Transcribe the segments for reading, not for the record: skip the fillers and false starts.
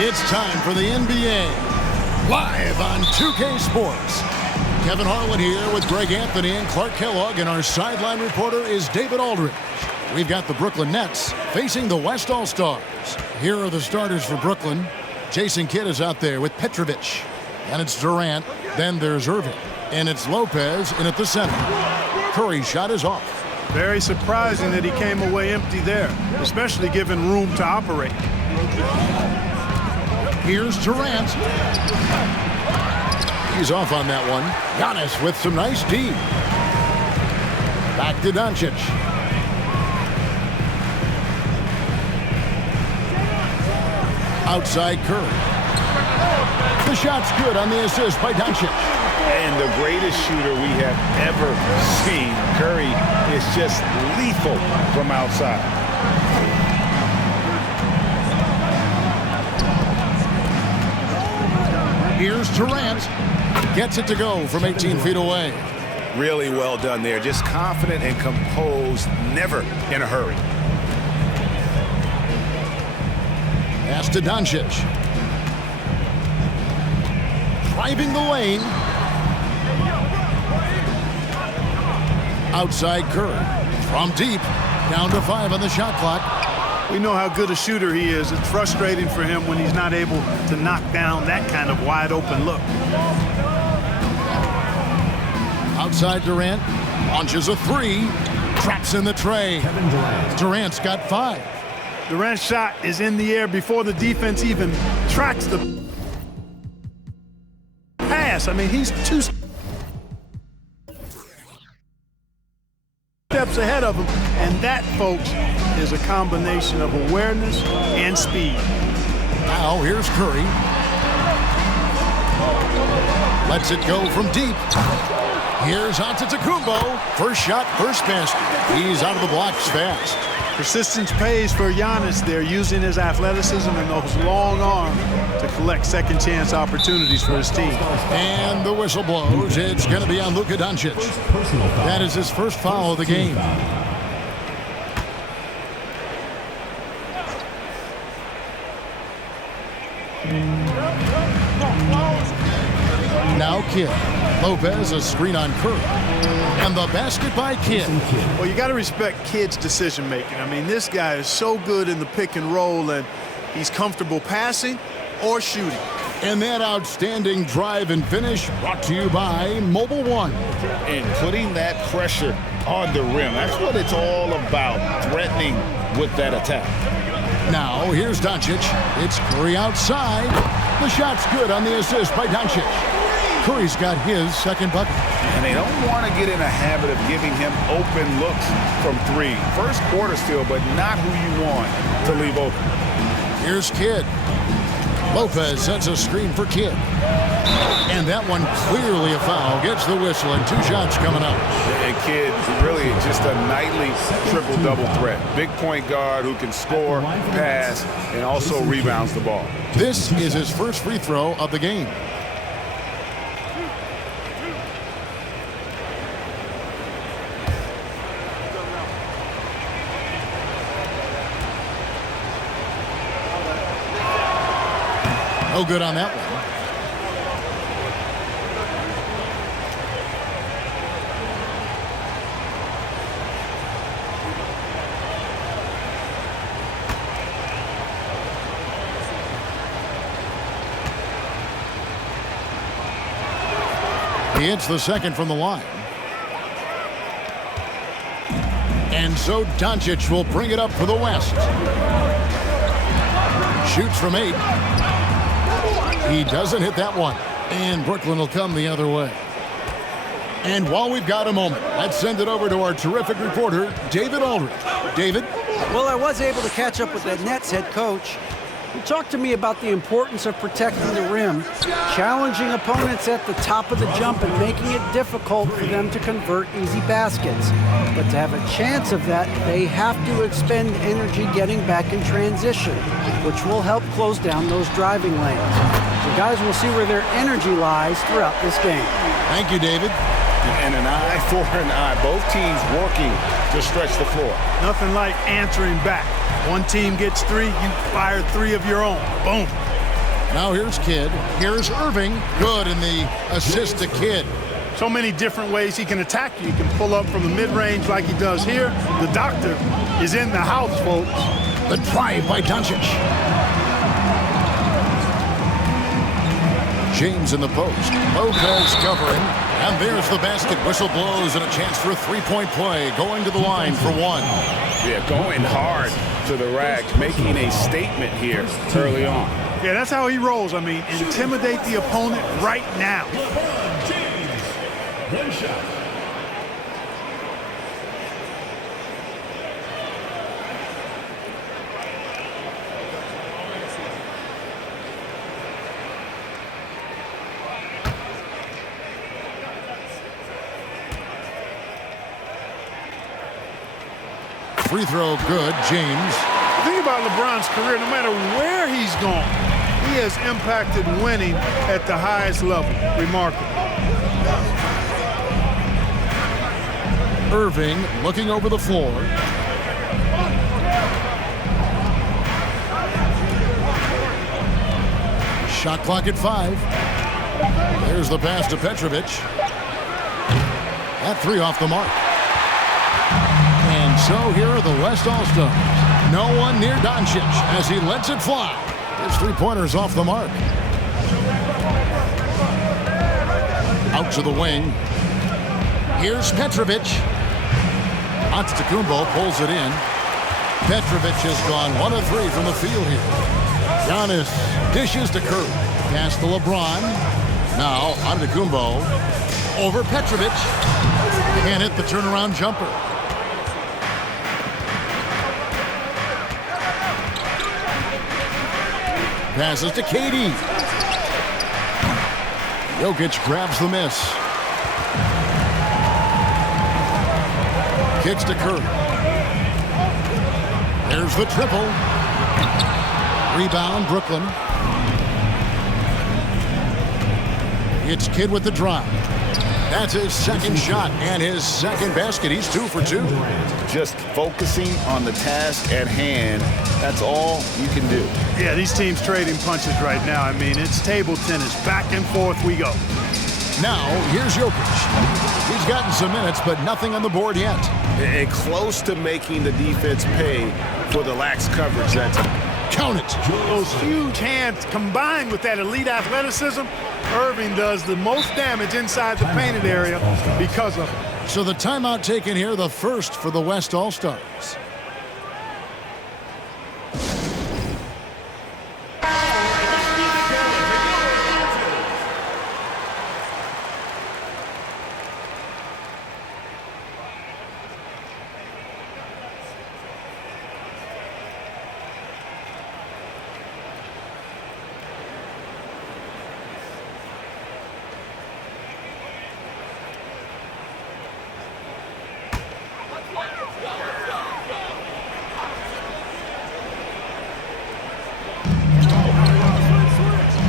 It's time for the NBA, live on 2K Sports. Kevin Harlan here with Greg Anthony and Clark Kellogg, and our sideline reporter is David Aldridge. We've got the Brooklyn Nets facing the West All-Stars. Here are the starters for Brooklyn. Jason Kidd is out there with Petrovic. And it's Durant. Then there's Irving. And it's Lopez in at the center. Curry's shot is off. Very surprising that he came away empty there, especially given room to operate. Here's Durant. He's off on that one. Giannis with some nice D. Back to Doncic. Outside Curry. The shot's good on the assist by Doncic. And the greatest shooter we have ever seen. Curry is just lethal from outside. Here's Durant. Gets it to go from 18 feet away. Really well done there. Just confident and composed, never in a hurry. Pass to Doncic. Driving the lane. Outside Curry. From deep. Down to 5 on the shot clock. We know how good a shooter he is. It's frustrating for him when he's not able to knock down that kind of wide open look. Outside Durant. Launches a 3. Traps in the tray. Durant's got 5. Durant's shot is in the air before the defense even tracks the pass. I mean, he's 2 steps ahead of him, and that, folks, is a combination of awareness and speed. Now here's Curry. Lets it go from deep. Here's Antetokounmpo. First shot, first basket. He's out of the blocks fast. Persistence pays for Giannis there, using his athleticism and those long arms to collect second chance opportunities for his team. And the whistle blows. It's going to be on Luka Doncic. That is his first foul of the game. Now Kidd. Lopez, a screen on Curry. And the basket by Kidd. Well, you got to respect Kidd's decision making. I mean, this guy is so good in the pick and roll, and he's comfortable passing or shooting. And that outstanding drive and finish brought to you by Mobile One. And putting that pressure on the rim. That's what it's all about, threatening with that attack. Now, here's Doncic. It's Curry outside. The shot's good on the assist by Doncic. Curry's got his second bucket. And they don't want to get in a habit of giving him open looks from 3. First quarter still, but not who you want to leave open. Here's Kidd. Lopez sets a screen for Kidd. And that one clearly a foul. Gets the whistle, and 2 shots coming up. And Kidd really just a nightly triple-double threat. Big point guard who can score, pass, and also rebounds the ball. This is his first free throw of the game. No good on that one. He hits the second from the line. And so Doncic will bring it up for the West. Shoots from 8. He doesn't hit that one. And Brooklyn will come the other way. And while we've got a moment, let's send it over to our terrific reporter, David Aldridge. David? Well, I was able to catch up with the Nets head coach. He talked to me about the importance of protecting the rim, challenging opponents at the top of the jump and making it difficult for them to convert easy baskets. But to have a chance of that, they have to expend energy getting back in transition, which will help close down those driving lanes. So guys, we'll see where their energy lies throughout this game. Thank you, David. And an eye for an eye. Both teams working to stretch the floor. Nothing like answering back. One team gets 3, you fire 3 of your own. Boom. Now here's Kidd. Here's Irving. Good in the assist to Kidd. So many different ways he can attack you. He can pull up from the mid-range like he does here. The doctor is in the house, folks. The drive by Doncic. James in the post. Lopez covering. And there's the basket. Whistle blows and a chance for a three-point play. Going to the line for one. Yeah, going hard to the rack, making a statement here early on. Yeah, that's how he rolls. I mean, intimidate the opponent right now. One shot. Free throw good, James. Think about LeBron's career. No matter where he's gone, he has impacted winning at the highest level. Remarkable. Irving looking over the floor. Shot clock at 5. There's the pass to Petrovic. That three off the mark. And so here are the West All-Stars. No one near Doncic as he lets it fly. His three-pointers off the mark. Out to the wing. Here's Petrovic. Antetokounmpo pulls it in. Petrovic has gone 1 of 3 from the field here. Giannis dishes to Curry. Pass to LeBron. Now Antetokounmpo over Petrovic. Can't hit the turnaround jumper. Passes to KD. Jokic grabs the miss. Kicks to Curry. There's the triple. Rebound, Brooklyn. It's Kidd with the drive. That's his second shot and his second basket. He's 2 for 2. Just focusing on the task at hand. That's all you can do. Yeah, these teams trading punches right now. I mean, it's table tennis. Back and forth we go. Now, here's Jokic. He's gotten some minutes, but nothing on the board yet. And close to making the defense pay for the lax coverage that time. Count it. Those huge hands combined with that elite athleticism, Irving does the most damage inside the painted area because of it. So the timeout taken here, the first for the West All-Stars.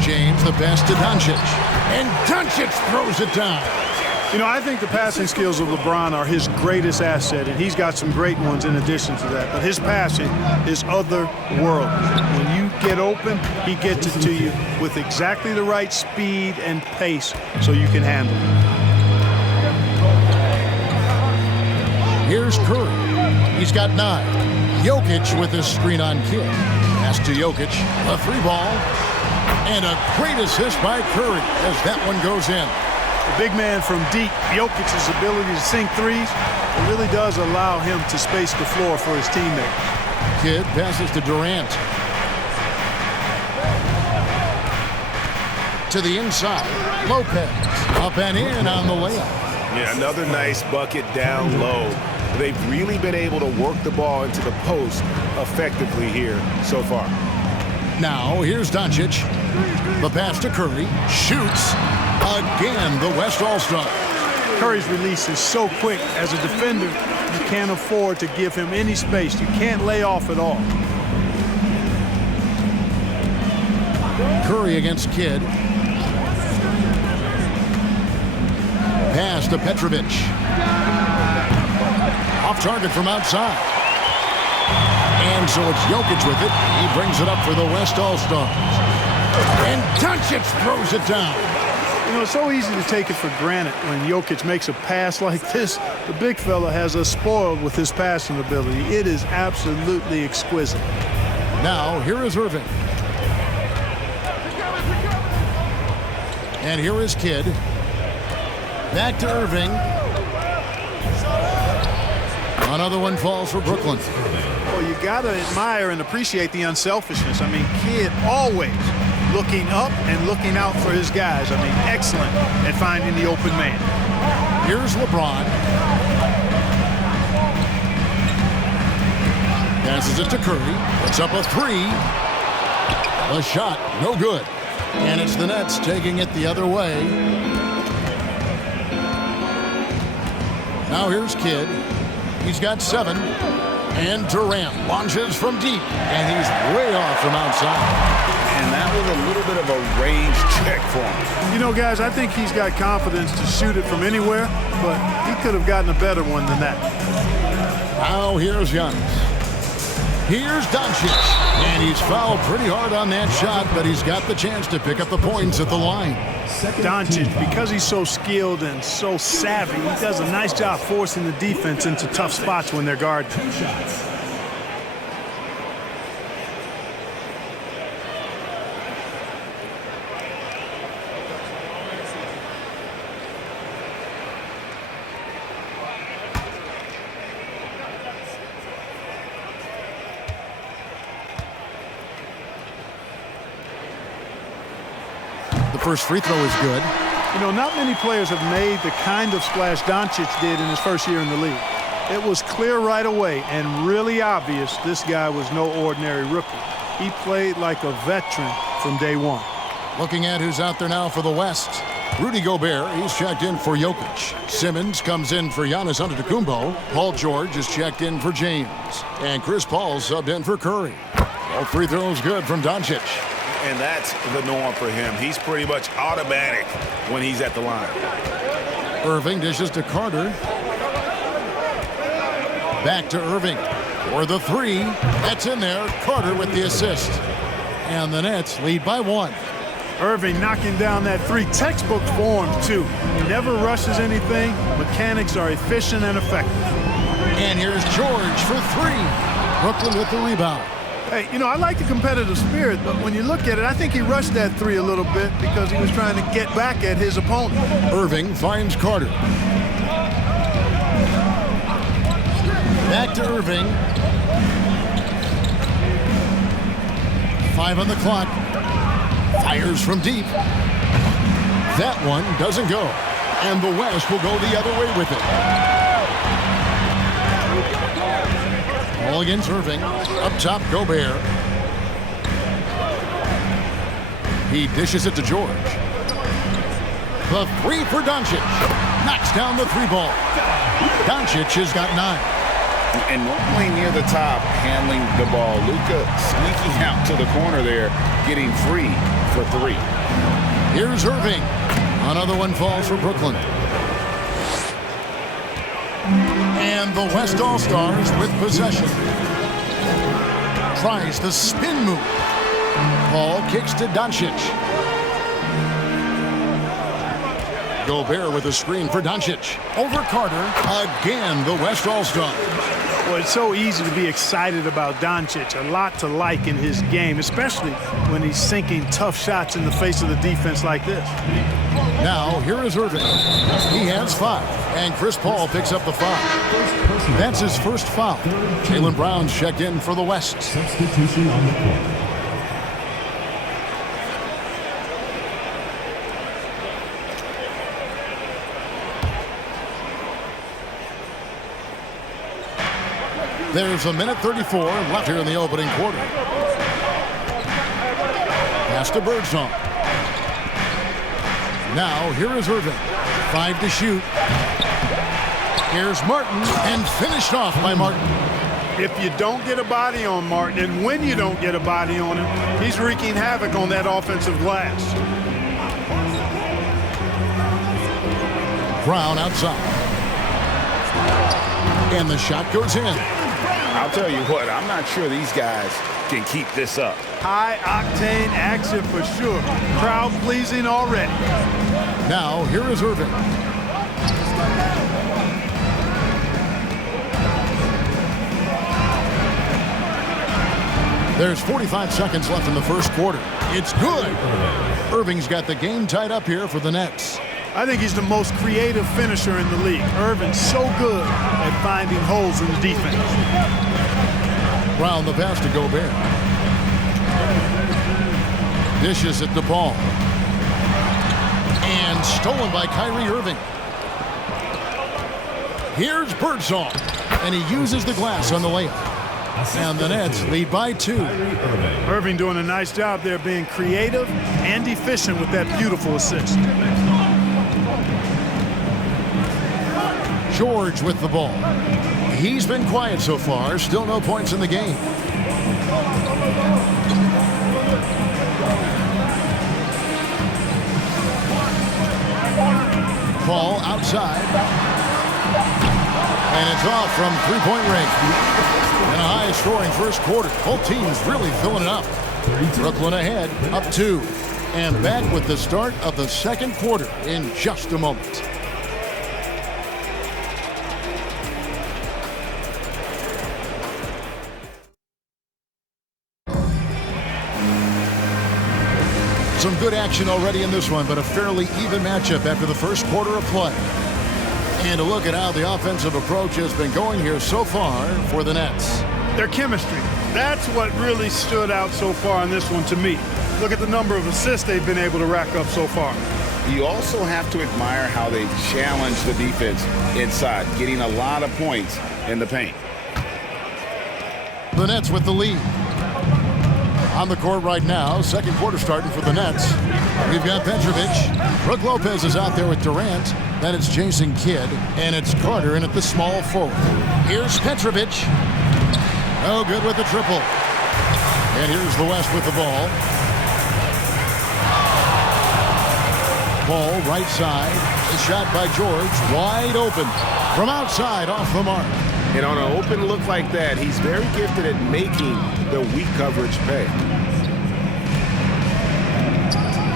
James, the pass to Doncic. And Doncic throws it down. You know, I think the passing skills of LeBron are his greatest asset, and he's got some great ones in addition to that. But his passing is otherworldly. When you get open, he gets it to you with exactly the right speed and pace so you can handle it. Here's Curry. He's got 9. Jokic with his screen on Kidd. Pass to Jokic. A 3-ball. And a great assist by Curry as that one goes in. The big man from deep, Jokic's ability to sink threes, it really does allow him to space the floor for his teammates. Kidd passes to Durant. To the inside. Lopez. Up and in on the layup. Yeah, another nice bucket down low. They've really been able to work the ball into the post effectively here so far. Now, here's Doncic. The pass to Curry. Shoots. Again, the West All-Star. Curry's release is so quick. As a defender, you can't afford to give him any space. You can't lay off at all. Curry against Kidd. Pass to Petrovic. Off target from outside. And so it's Jokic with it. He brings it up for the West All-Stars. And Doncic throws it down. You know, it's so easy to take it for granted when Jokic makes a pass like this. The big fella has us spoiled with his passing ability. It is absolutely exquisite. Now, here is Irving. And here is Kidd. Back to Irving. Another one falls for Brooklyn. Well, you got to admire and appreciate the unselfishness. I mean, Kidd always looking up and looking out for his guys. I mean, excellent at finding the open man. Here's LeBron. Passes it to Curry. Puts up a three. A shot, no good. And it's the Nets taking it the other way. Now here's Kidd. He's got 7. And Durant launches from deep. And he's way off from outside. And that was a little bit of a range check for him. You know, guys, I think he's got confidence to shoot it from anywhere, but he could have gotten a better one than that. Now here's Giannis. Here's Doncic. And he's fouled pretty hard on that shot, but he's got the chance to pick up the points at the line. Doncic, because he's so skilled and so savvy, he does a nice job forcing the defense into tough spots when they're guarded. The first free throw is good. You know, not many players have made the kind of splash Doncic did in his first year in the league. It was clear right away and really obvious this guy was no ordinary rookie. He played like a veteran from day one. Looking at who's out there now for the West. Rudy Gobert, he's checked in for Jokic. Simmons comes in for Giannis Antetokounmpo. Paul George is checked in for James. And Chris Paul subbed in for Curry. All free throws good from Doncic. And that's the norm for him. He's pretty much automatic when he's at the line. Irving dishes to Carter. Back to Irving for the three. That's in there. Carter with the assist. And the Nets lead by 1. Irving knocking down that three. Textbook form, too. He never rushes anything. Mechanics are efficient and effective. And here's George for 3. Brooklyn with the rebound. Hey, you know, I like the competitive spirit, but when you look at it, I think he rushed that three a little bit because he was trying to get back at his opponent. Irving finds Carter. Back to Irving. 5 on the clock. Fires from deep. That one doesn't go. And the West will go the other way with it. Ball against Irving. Up top, Gobert. He dishes it to George. The three for Doncic. Knocks down the 3 ball. Doncic has got 9. And normally near the top, handling the ball. Luka sneaking out to the corner there, getting free for 3. Here's Irving. Another one falls for Brooklyn. And the West All-Stars with possession. Tries the spin move. Ball kicks to Doncic. Gobert with a screen for Doncic. Over Carter. Again, the West All-Stars. Well, it's so easy to be excited about Doncic. A lot to like in his game, especially when he's sinking tough shots in the face of the defense like this. Now, here is Irving. He has 5, and Chris Paul picks up the 5. That's his first foul. Jaylen Brown's checked in for the West. Substitution on the court. There's a minute 34 left here in the opening quarter. Pass to Birdsong. Now, here is Irving. 5 to shoot. Here's Martin, and finished off by Martin. If you don't get a body on Martin, and when you don't get a body on him, he's wreaking havoc on that offensive glass. Brown outside. And the shot goes in. I'll tell you what, I'm not sure these guys can keep this up. High-octane action for sure. Crowd-pleasing already. Now, here is Irving. There's 45 seconds left in the first quarter. It's good. Irving's got the game tied up here for the Nets. I think he's the most creative finisher in the league. Irving's so good at finding holes in the defense. Brown the pass to Gobert. Dishes at the ball. And stolen by Kyrie Irving. Here's Birdsong. And he uses the glass on the layup. And the Nets lead by 2. Irving doing a nice job there being creative and efficient with that beautiful assist. George with the ball. He's been quiet so far. Still no points in the game. Ball outside. And it's off from three-point range. And a high-scoring first quarter. Both teams really filling it up. Brooklyn ahead, up 2. And back with the start of the second quarter in just a moment. Some good action already in this one, but a fairly even matchup after the first quarter of play. And to look at how the offensive approach has been going here so far for the Nets. Their chemistry. That's what really stood out so far in this one to me. Look at the number of assists they've been able to rack up so far. You also have to admire how they've challenged the defense inside, getting a lot of points in the paint. The Nets with the lead. On the court right now, second quarter starting for the Nets. We've got Petrovic. Brook Lopez is out there with Durant. Then it's Jason Kidd, and it's Carter in at the small forward. Here's Petrovic. No good with the triple. And here's the West with the ball. Ball right side. The shot by George. Wide open. From outside, off the mark. And on an open look like that, he's very gifted at making the weak coverage pay.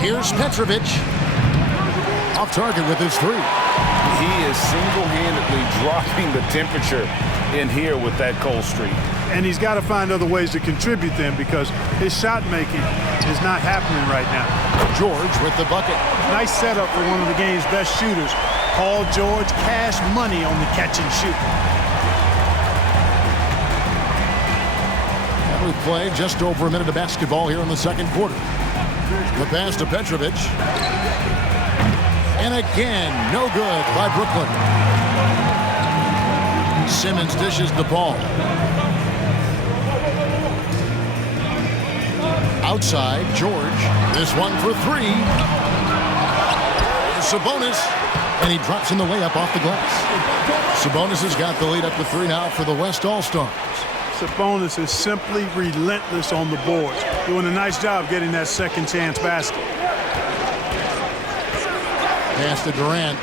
Here's Petrovic. Off target with his 3. He is single-handedly dropping the temperature in here with that cold streak. And he's got to find other ways to contribute them because his shot making is not happening right now. George with the bucket. Nice setup for one of the game's best shooters. Paul George, cash money on the catch and shoot. We played just over a minute of basketball here in the second quarter. The pass to Petrovic. And again, no good by Brooklyn. Simmons dishes the ball. Outside, George. This one for 3. Sabonis. And he drops in the layup off the glass. Sabonis has got the lead up to 3 now for the West All-Stars. Sabonis is simply relentless on the boards, doing a nice job getting that second chance basket. Pass to Durant.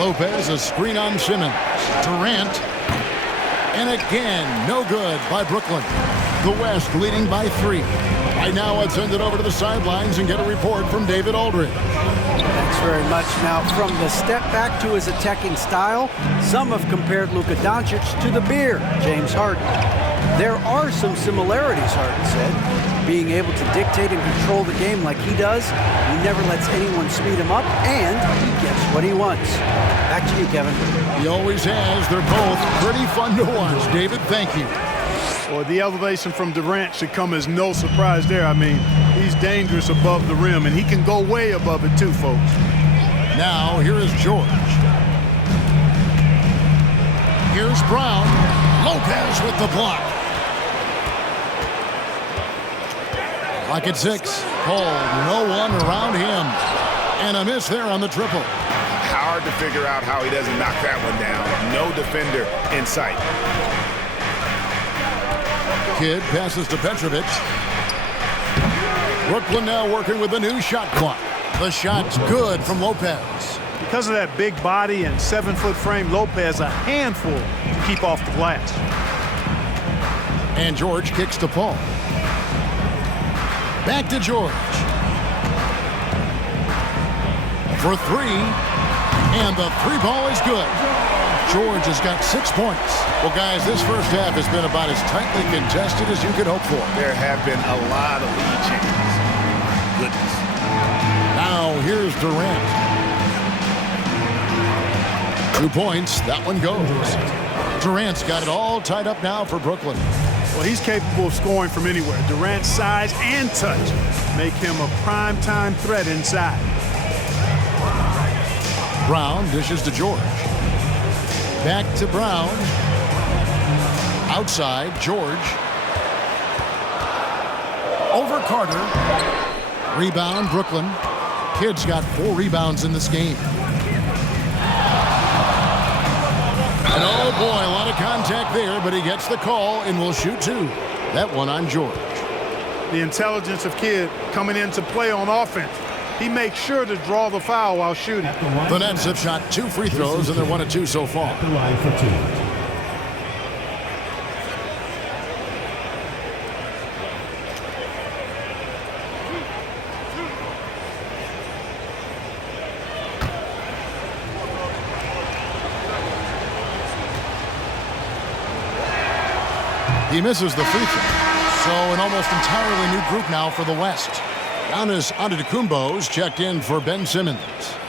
Lopez, a screen on Simmons. Durant. And again, no good by Brooklyn. The West leading by 3. Right now, let's send it over to the sidelines and get a report from David Aldridge. Thanks very much. Now, from the step back to his attacking style, some have compared Luka Doncic to the bear, James Harden. There are some similarities, Harden said. Being able to dictate and control the game like he does, he never lets anyone speed him up, and he gets what he wants. Back to you, Kevin. He always has. They're both pretty fun to watch. David, thank you. Well, the elevation from Durant should come as no surprise there. I mean, he's dangerous above the rim, and he can go way above it too, folks. Now, here is George. Here's Brown. Lopez with the block. Clock at 6. Hold. No one around him. And a miss there on the triple. Hard to figure out how he doesn't knock that one down. No defender in sight. Kidd passes to Petrovic. Brooklyn now working with a new shot clock. The shot's good from Lopez. Because of that big body and 7-foot frame, Lopez a handful to keep off the glass. And George kicks to Paul. Back to George. For three. And the three ball is good. George has got 6 points. Well, guys, this first half has been about as tightly contested as you could hope for. There have been a lot of lead changes. Goodness. Now, here's Durant. 2 points. That one goes. Durant's got it all tied up now for Brooklyn. Well, he's capable of scoring from anywhere. Durant's size and touch make him a prime-time threat inside. Brown dishes to George. Back to Brown. Outside, George. Over Carter. Rebound, Brooklyn. Kidd's got 4 rebounds in this game. And oh boy, a lot of contact there, but he gets the call and will shoot 2. That one on George. The intelligence of Kidd coming into play on offense. He makes sure to draw the foul while shooting. The Nets have shot 2 free throws, and they're 1 of 2 so far. The line for 2. He misses the free throw. So an almost entirely new group now for the West. Giannis Antetokounmpo's checked in for Ben Simmons.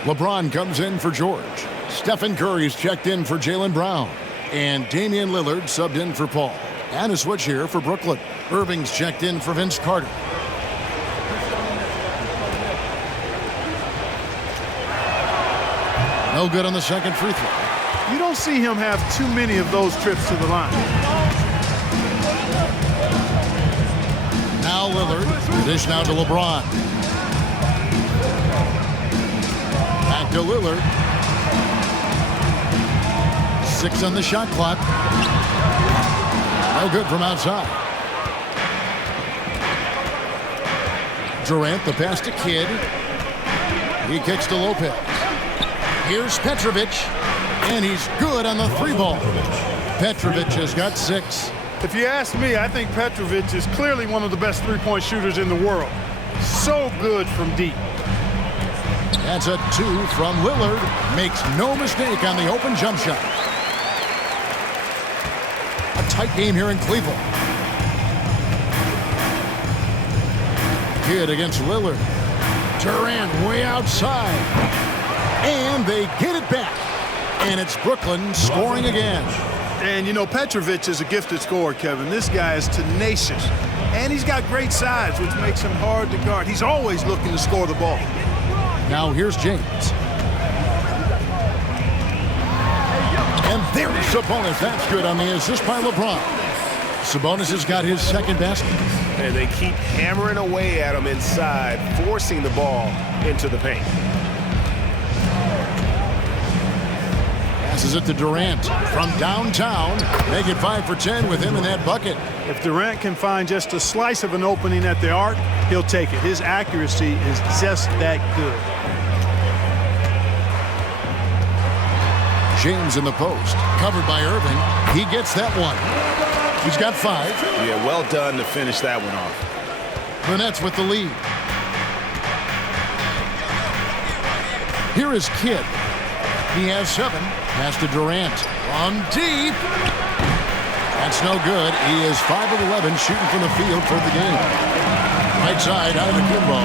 LeBron comes in for George. Stephen Curry's checked in for Jaylen Brown. And Damian Lillard subbed in for Paul. And a switch here for Brooklyn. Irving's checked in for Vince Carter. No good on the second free throw. You don't see him have too many of those trips to the line. Now Lillard. Dish now to LeBron. Back to Lillard. 6 on the shot clock. No good from outside. Durant, the pass to Kidd. He kicks to Lopez. Here's Petrovic. And he's good on the 3 ball. Petrovic has got 6. If you ask me, I think Petrovic is clearly one of the best three-point shooters in the world. So good from deep. That's a 2 from Lillard. Makes no mistake on the open jump shot. A tight game here in Cleveland. Kidd against Lillard. Durant way outside. And they get it back. And it's Brooklyn scoring again. And, you know, Petrovic is a gifted scorer, Kevin. This guy is tenacious. And he's got great size, which makes him hard to guard. He's always looking to score the ball. Now here's James. And there's Sabonis. That's good on the assist by LeBron. Sabonis has got his second basket. And they keep hammering away at him inside, forcing the ball into the paint. Passes it to Durant from downtown. Make it 5 for 10 with him in that bucket. If Durant can find just a slice of an opening at the arc, he'll take it. His accuracy is just that good. James in the post. Covered by Irving. He gets that one. He's got 5. Yeah, well done to finish that one off. The Nets with the lead. Here is Kidd. He has 7. Pass to Durant. On deep. That's no good. He is 5 of 11 shooting from the field for the game. Right side out of the Kimbo.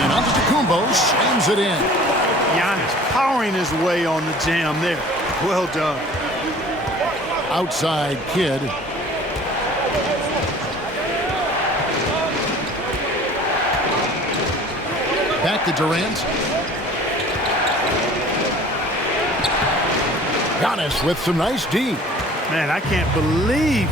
And Antetokounmpo slams it in. Giannis powering his way on the jam there. Well done. Outside Kidd. Back to Durant. Giannis with some nice D. Man, I can't believe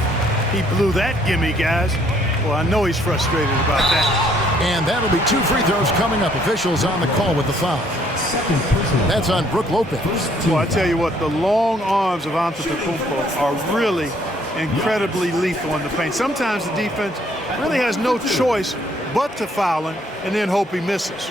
he blew that gimme, guys. Well, I know he's frustrated about that. And that'll be 2 free throws coming up. Officials on the call with the foul. That's on Brook Lopez. Well, I tell you what, the long arms of Antetokounmpo are really incredibly lethal in the paint. Sometimes the defense really has no choice but to foul him and then hope he misses.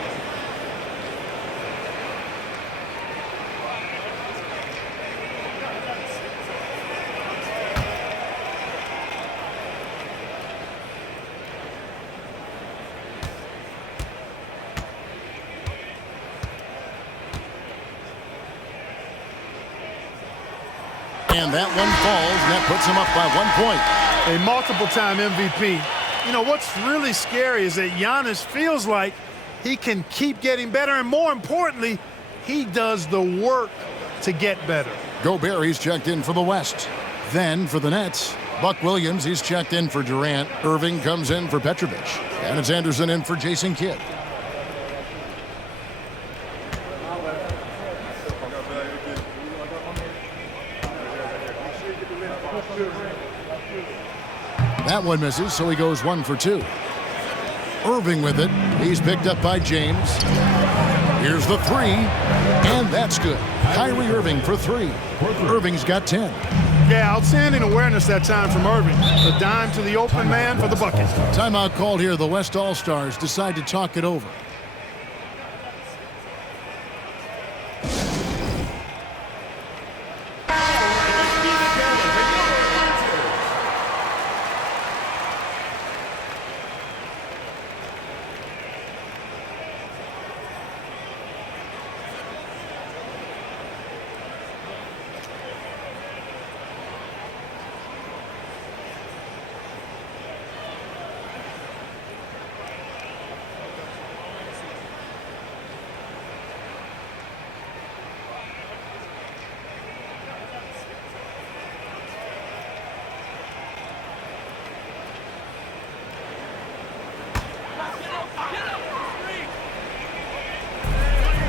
And that one falls, and that puts him up by 1 point. A multiple-time MVP. You know, what's really scary is that Giannis feels like he can keep getting better, and more importantly, he does the work to get better. Gobert, he's checked in for the West. Then for the Nets, Buck Williams, he's checked in for Durant. Irving comes in for Petrovic. And it's Anderson in for Jason Kidd. That one misses, so he goes 1 for 2. Irving with it. He's picked up by James. Here's the 3, and that's good. Kyrie Irving for 3. Irving's got 10. Yeah, outstanding awareness that time from Irving. The dime to the open man for the bucket. Timeout called here. The West All-Stars decide to talk it over.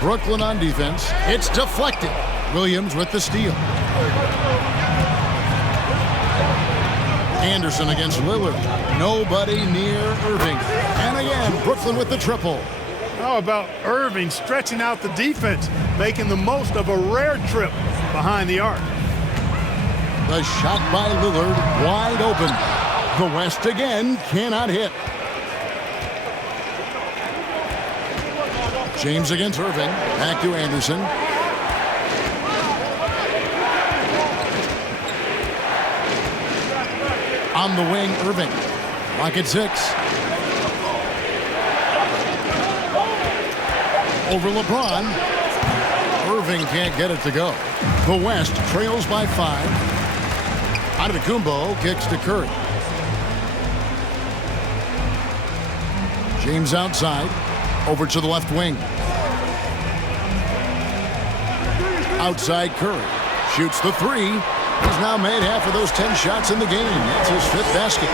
Brooklyn on defense. It's deflected. Williams with the steal. Anderson against Lillard. Nobody near Irving. And again, Brooklyn with the triple. How about Irving stretching out the defense, making the most of a rare trip behind the arc. The shot by Lillard, wide open. The West again cannot hit. James against Irving. Back to Anderson. On the wing, Irving. Lock at 6. Over LeBron. Irving can't get it to go. The West trails by 5. Antetokounmpo kicks to Curry. James outside. Over to the left wing. Outside Curry. Shoots the 3. He's now made half of those 10 shots in the game. That's his 5th basket.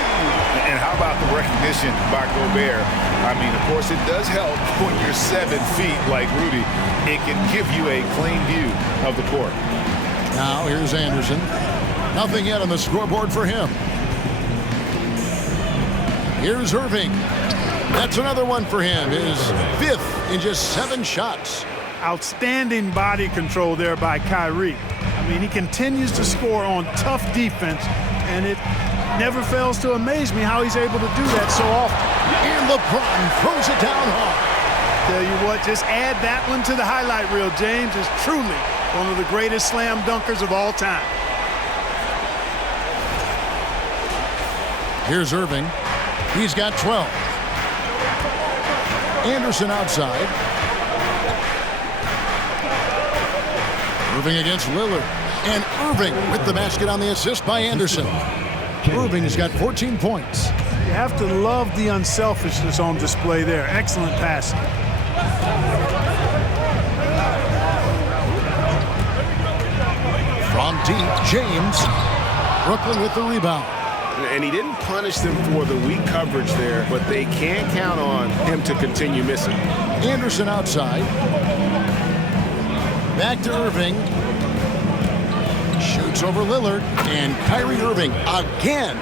And how about the recognition by Gobert? I mean, of course, it does help when you're 7 feet like Rudy. It can give you a clean view of the court. Now here's Anderson. Nothing yet on the scoreboard for him. Here's Irving. That's another one for him. His 5th in just 7 shots. Outstanding body control there by Kyrie. I mean, he continues to score on tough defense, and it never fails to amaze me how he's able to do that so often. And LeBron throws it down hard. Tell you what, just add that one to the highlight reel. James is truly one of the greatest slam dunkers of all time. Here's Irving. He's got 12. Anderson outside. Irving against Lillard. And Irving with the basket on the assist by Anderson. Irving's got 14 points. You have to love the unselfishness on display there. Excellent passing. From deep, James. Brooklyn with the rebound. And he didn't punish them for the weak coverage there, but they can't count on him to continue missing. Anderson outside. Back to Irving. Shoots over Lillard. And Kyrie Irving again.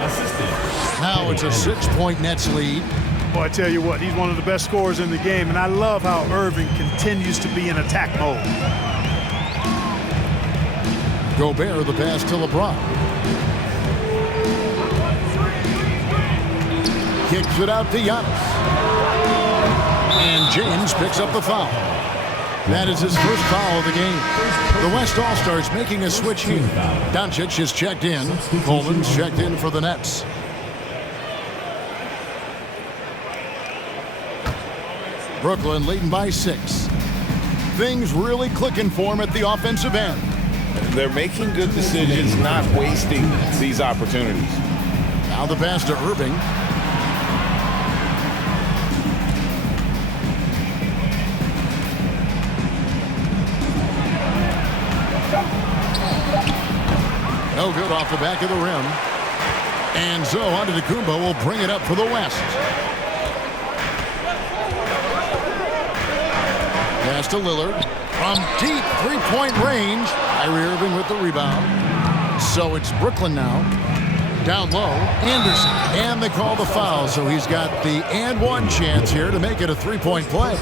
Now it's a 6-point Nets lead. Boy, I tell you what, he's one of the best scorers in the game, and I love how Irving continues to be in attack mode. Gobert the pass to LeBron. Kicks it out to Giannis. And James picks up the foul. That is his first foul of the game. The West All-Stars making a switch here. Doncic is checked in. Coleman's checked in for the Nets. Brooklyn leading by 6. Things really clicking for him at the offensive end. They're making good decisions, not wasting these opportunities. Now the pass to Irving. No good off the back of the rim. And so Antetokounmpo will bring it up for the West. Pass to Lillard. From deep three-point range. Kyrie Irving with the rebound. So it's Brooklyn now. Down low, Anderson. And they call the foul, so he's got the and one chance here to make it a three-point play.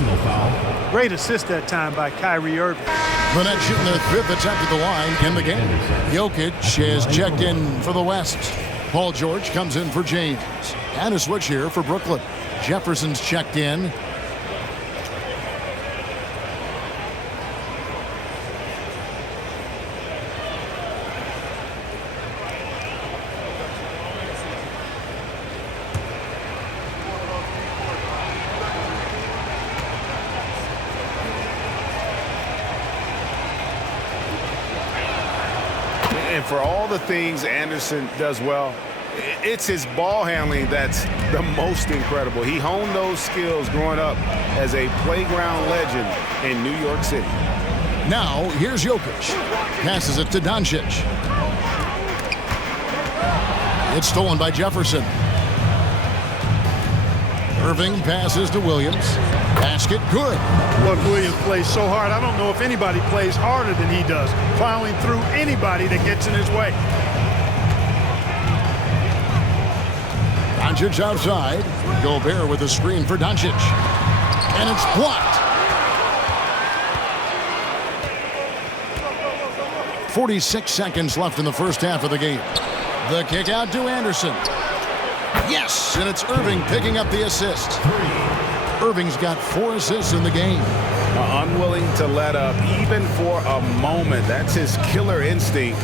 Great assist that time by Kyrie Irving. The Nets shooting their 5th attempt at the line in the game. Jokic is checked in for the West. Paul George comes in for James. And a switch here for Brooklyn. Jefferson's checked in. And for all the things Anderson does well, it's his ball handling that's the most incredible. He honed those skills growing up as a playground legend in New York City. Now, here's Jokic. Passes it to Doncic. It's stolen by Jefferson. Irving passes to Williams. Basket good. Look, Williams plays so hard. I don't know if anybody plays harder than he does, plowing through anybody that gets in his way. Doncic outside. Gobert with a screen for Doncic. And it's blocked. 46 seconds left in the first half of the game. The kick out to Anderson. Yes, and it's Irving picking up the assist. Irving's got 4 assists in the game. Unwilling to let up even for a moment. That's his killer instinct,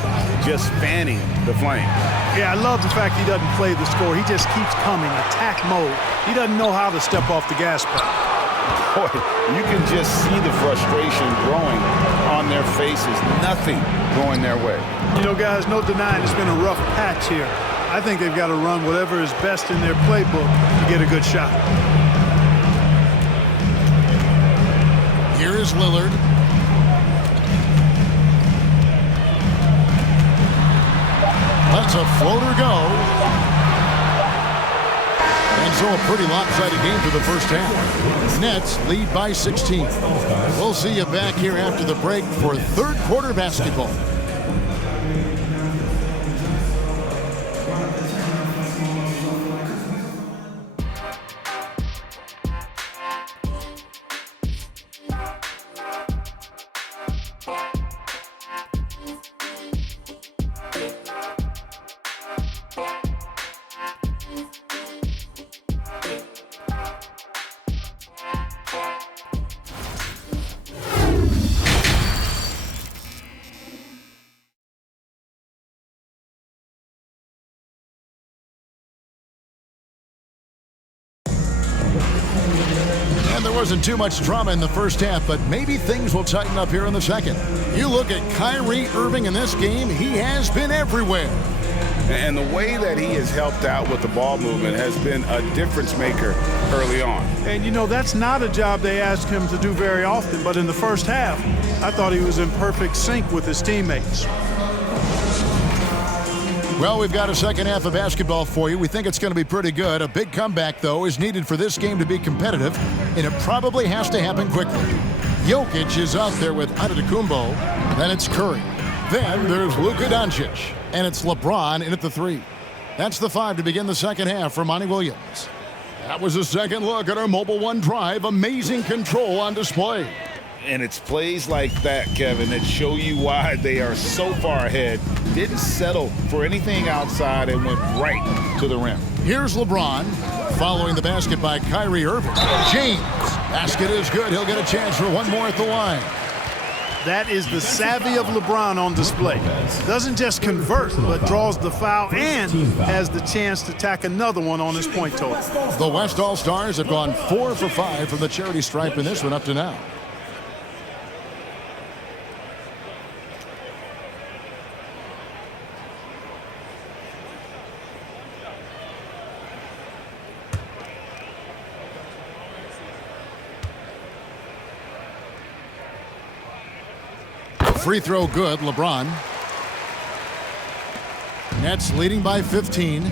just fanning the flame. Yeah, I love the fact he doesn't play the score. He just keeps coming, attack mode. He doesn't know how to step off the gas pedal. Boy, you can just see the frustration growing on their faces. Nothing going their way. You know, guys, no denying it's been a rough patch here. I think they've got to run whatever is best in their playbook to get a good shot. Here is Lillard. Lets a floater go. And so a pretty lopsided game for the first half. Nets lead by 16. We'll see you back here after the break for third quarter basketball. Wasn't too much drama in the first half, but maybe things will tighten up here in the second. You look at Kyrie Irving in this game, he has been everywhere. And the way that he has helped out with the ball movement has been a difference maker early on. And, you know, that's not a job they ask him to do very often, but in the first half, I thought he was in perfect sync with his teammates. Well, we've got a second half of basketball for you. We think it's going to be pretty good. A big comeback, though, is needed for this game to be competitive, and it probably has to happen quickly. Jokic is out there with Antetokounmpo, then it's Curry. Then there's Luka Doncic, and it's LeBron in at the 3. That's the 5 to begin the second half for Monty Williams. That was a second look at our Mobile One drive. Amazing control on display. And it's plays like that, Kevin, that show you why they are so far ahead. Didn't settle for anything outside and went right to the rim. Here's LeBron. following the basket by Kyrie Irving. James. Basket is good. He'll get a chance for one more at the line. That is the savvy of LeBron on display. Doesn't just convert, but draws the foul and has the chance to tack another one on his point total. The West All-Stars have gone 4 for 5 from the charity stripe in this one up to now. Free throw good, LeBron. Nets leading by 15.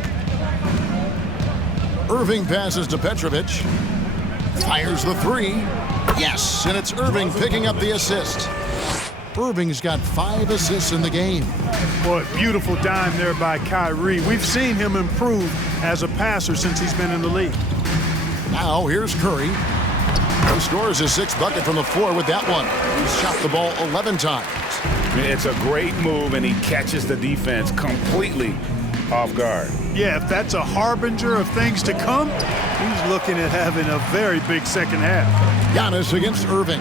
Irving passes to Petrovic. Fires the three. Yes, and it's Irving picking up the assist. Irving's got 5 assists in the game. Boy, beautiful dime there by Kyrie. We've seen him improve as a passer since he's been in the league. Now here's Curry. He scores his 6th bucket from the floor with that one. He's shot the ball 11 times. It's a great move, and he catches the defense completely off guard. Yeah, if that's a harbinger of things to come, he's looking at having a very big second half. Giannis against Irving.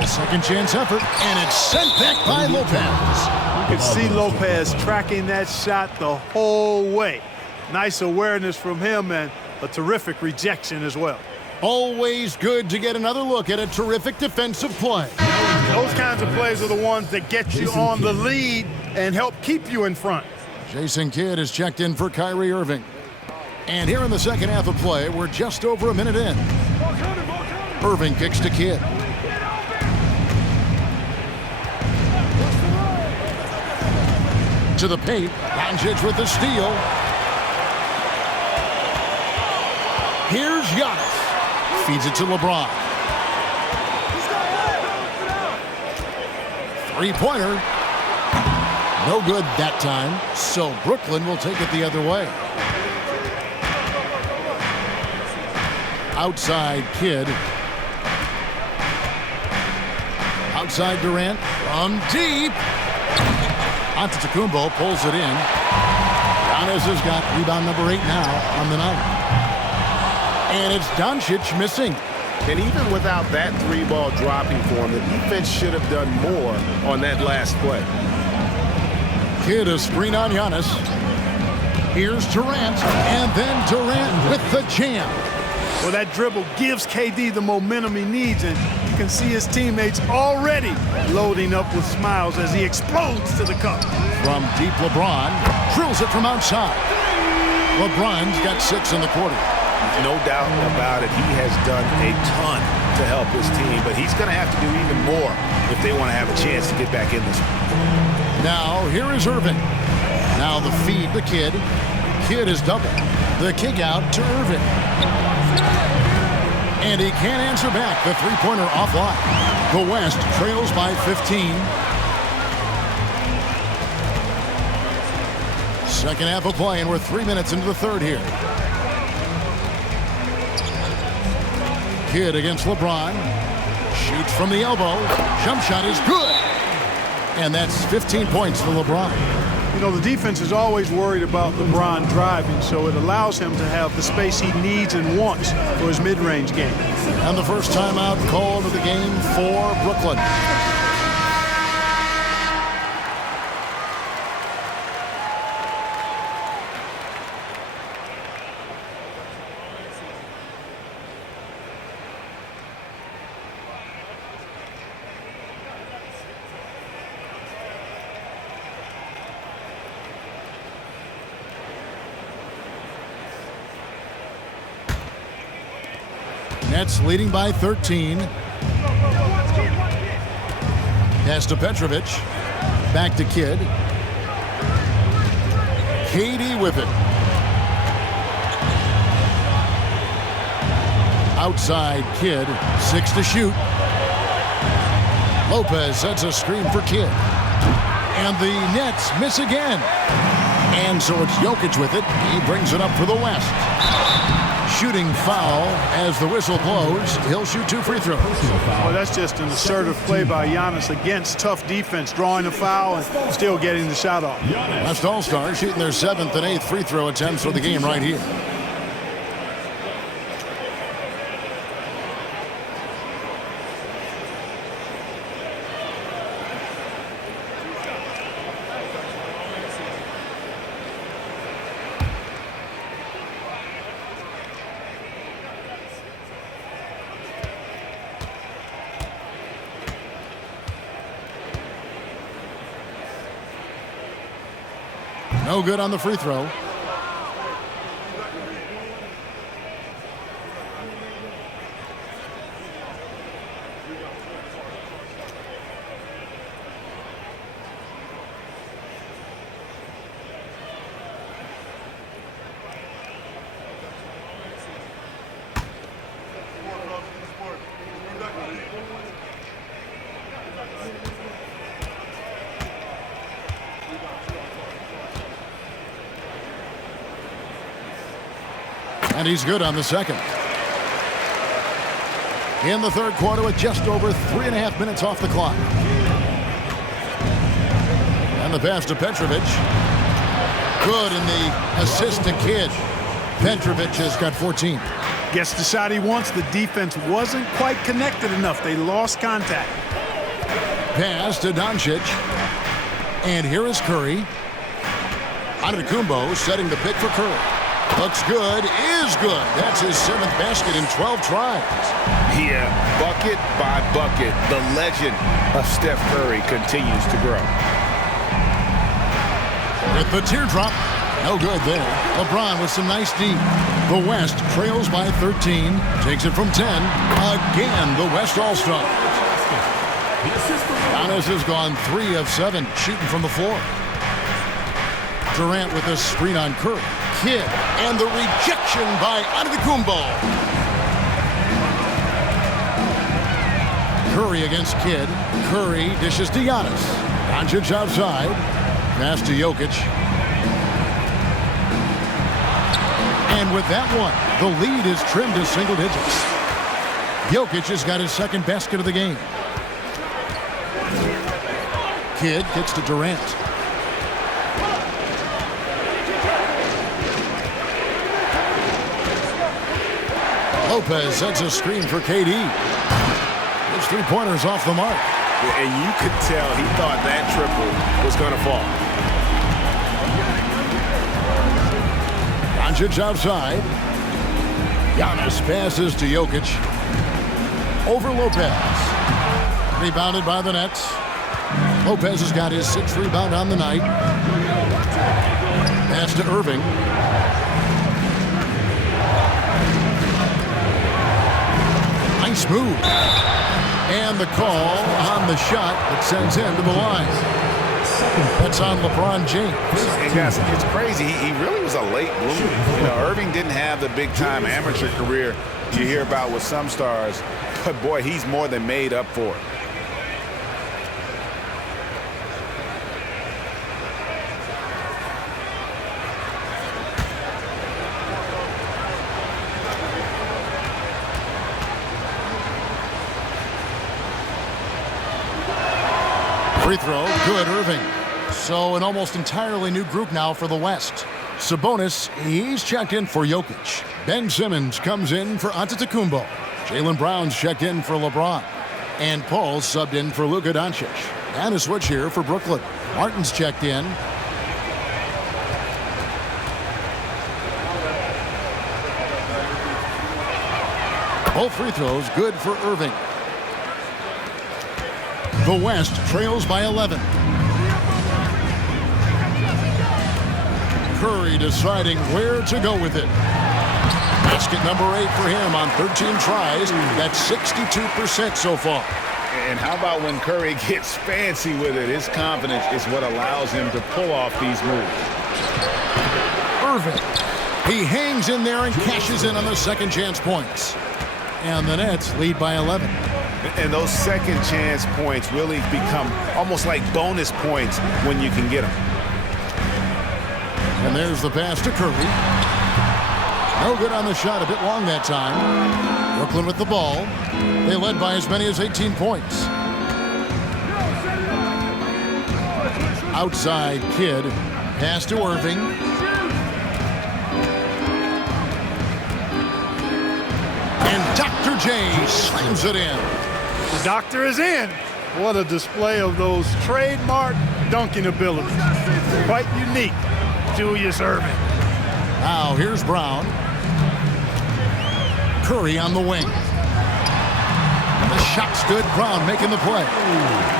A second chance effort, and it's sent back by Lopez. You can see Lopez tracking that shot the whole way. Nice awareness from him and a terrific rejection as well. Always good to get another look at a terrific defensive play. Those kinds of plays are the ones that get you on the lead and help keep you in front. Jason Kidd is checked in for Kyrie Irving. And here in the second half of play, we're just over a minute in. Irving kicks to Kidd. To the paint. Doncic with the steal. Here's Giannis. Feeds it to LeBron. Three-pointer. No good that time, so Brooklyn will take it the other way. Outside Kidd. Outside Durant. From deep. Antetokounmpo pulls it in. Giannis has got rebound number 8 now on the night. And it's Doncic missing. And even without that 3-ball dropping for him, the defense should have done more on that last play. Kidd a screen on Giannis. Here's Durant, and then Durant with the jam. Well, that dribble gives KD the momentum he needs, and you can see his teammates already loading up with smiles as he explodes to the cup. From deep, LeBron drills it from outside. LeBron's got 6 in the quarter. No doubt about it. He has done a ton to help his team, but he's going to have to do even more if they want to have a chance to get back in this one. Now, here is Irving. Now the feed to Kidd. Kidd is double. The kick out to Irving. And he can't answer back. The three-pointer offline. The West trails by 15. Second half of play, and we're 3 minutes into the third here. Kidd against LeBron. Shoots from the elbow. Jump shot is good. And that's 15 points for LeBron. You know, the defense is always worried about LeBron driving, so it allows him to have the space he needs and wants for his mid-range game. And the first timeout called of the game for Brooklyn. Nets leading by 13. Pass to Petrovic. Back to Kidd. KD with it. Outside Kidd. 6 to shoot. Lopez sets a screen for Kidd. And the Nets miss again. And so it's Jokic with it. He brings it up for the West. shooting foul as the whistle blows. He'll shoot 2 free throws. Well, that's just an assertive play by Giannis against tough defense, drawing a foul and still getting the shot off. West All-Stars shooting their 7th and 8th free throw attempts for the game right here. No good on the free throw. And he's good on the second. In the third quarter with just over 3.5 minutes off the clock. And the pass to Petrovic. Good in the assist to Kidd. Petrovic has got 14. Gets the shot he wants. The defense wasn't quite connected enough. They lost contact. Pass to Doncic. And here is Curry. Antetokounmpo setting the pick for Curry. Looks good, is good. That's his 7th basket in 12 tries. Yeah, bucket by bucket, the legend of Steph Curry continues to grow. With the teardrop, no good there. LeBron with some nice D. The West trails by 13, takes it from 10. Again, the West All-Stars. Giannis has gone 3 of 7 shooting from the floor. Durant with a screen on Curry. Kidd, and the rejection by Antetokounmpo. Curry against Kidd. Curry dishes to Giannis. Doncic outside. Pass to Jokic. And with that one, the lead is trimmed to single digits. Jokic has got his 2nd basket of the game. Kidd gets to Durant. Lopez sets a screen for KD. His 3-pointers off the mark. And you could tell he thought that triple was going to fall. Doncic outside. Giannis passes to Jokic. Over Lopez. Rebounded by the Nets. Lopez has got his 6th rebound on the night. Pass to Irving. Nice move. And the call on the shot that sends him to the line. That's on LeBron James. And guys, it's crazy. He really was a late bloomer. You know, Irving didn't have the big-time amateur career you hear about with some stars. But, boy, he's more than made up for it. Free throw, good, Irving. So an almost entirely new group now for the West. Sabonis, he's checked in for Jokic. Ben Simmons comes in for Antetokounmpo. Jaylen Brown's checked in for LeBron. And Paul's subbed in for Luka Doncic. And a switch here for Brooklyn. Martin's checked in. Both free throws good for Irving. The West trails by 11. Curry deciding where to go with it. Basket number 8 for him on 13 tries. That's 62% so far. And how about when Curry gets fancy with it? His confidence is what allows him to pull off these moves. Irving. He hangs in there and cashes in on the second chance points. And the Nets lead by 11. And those second chance points really become almost like bonus points when you can get them. And there's the pass to Curry. No good on the shot. A bit long that time. Brooklyn with the ball. They led by as many as 18 points. Outside Kidd. Pass to Irving. And Dr. J slams it in. The doctor is in. What a display of those trademark dunking abilities. Quite unique, Julius Irving. Now here's Brown. Curry on the wing. The shot's good. Brown making the play.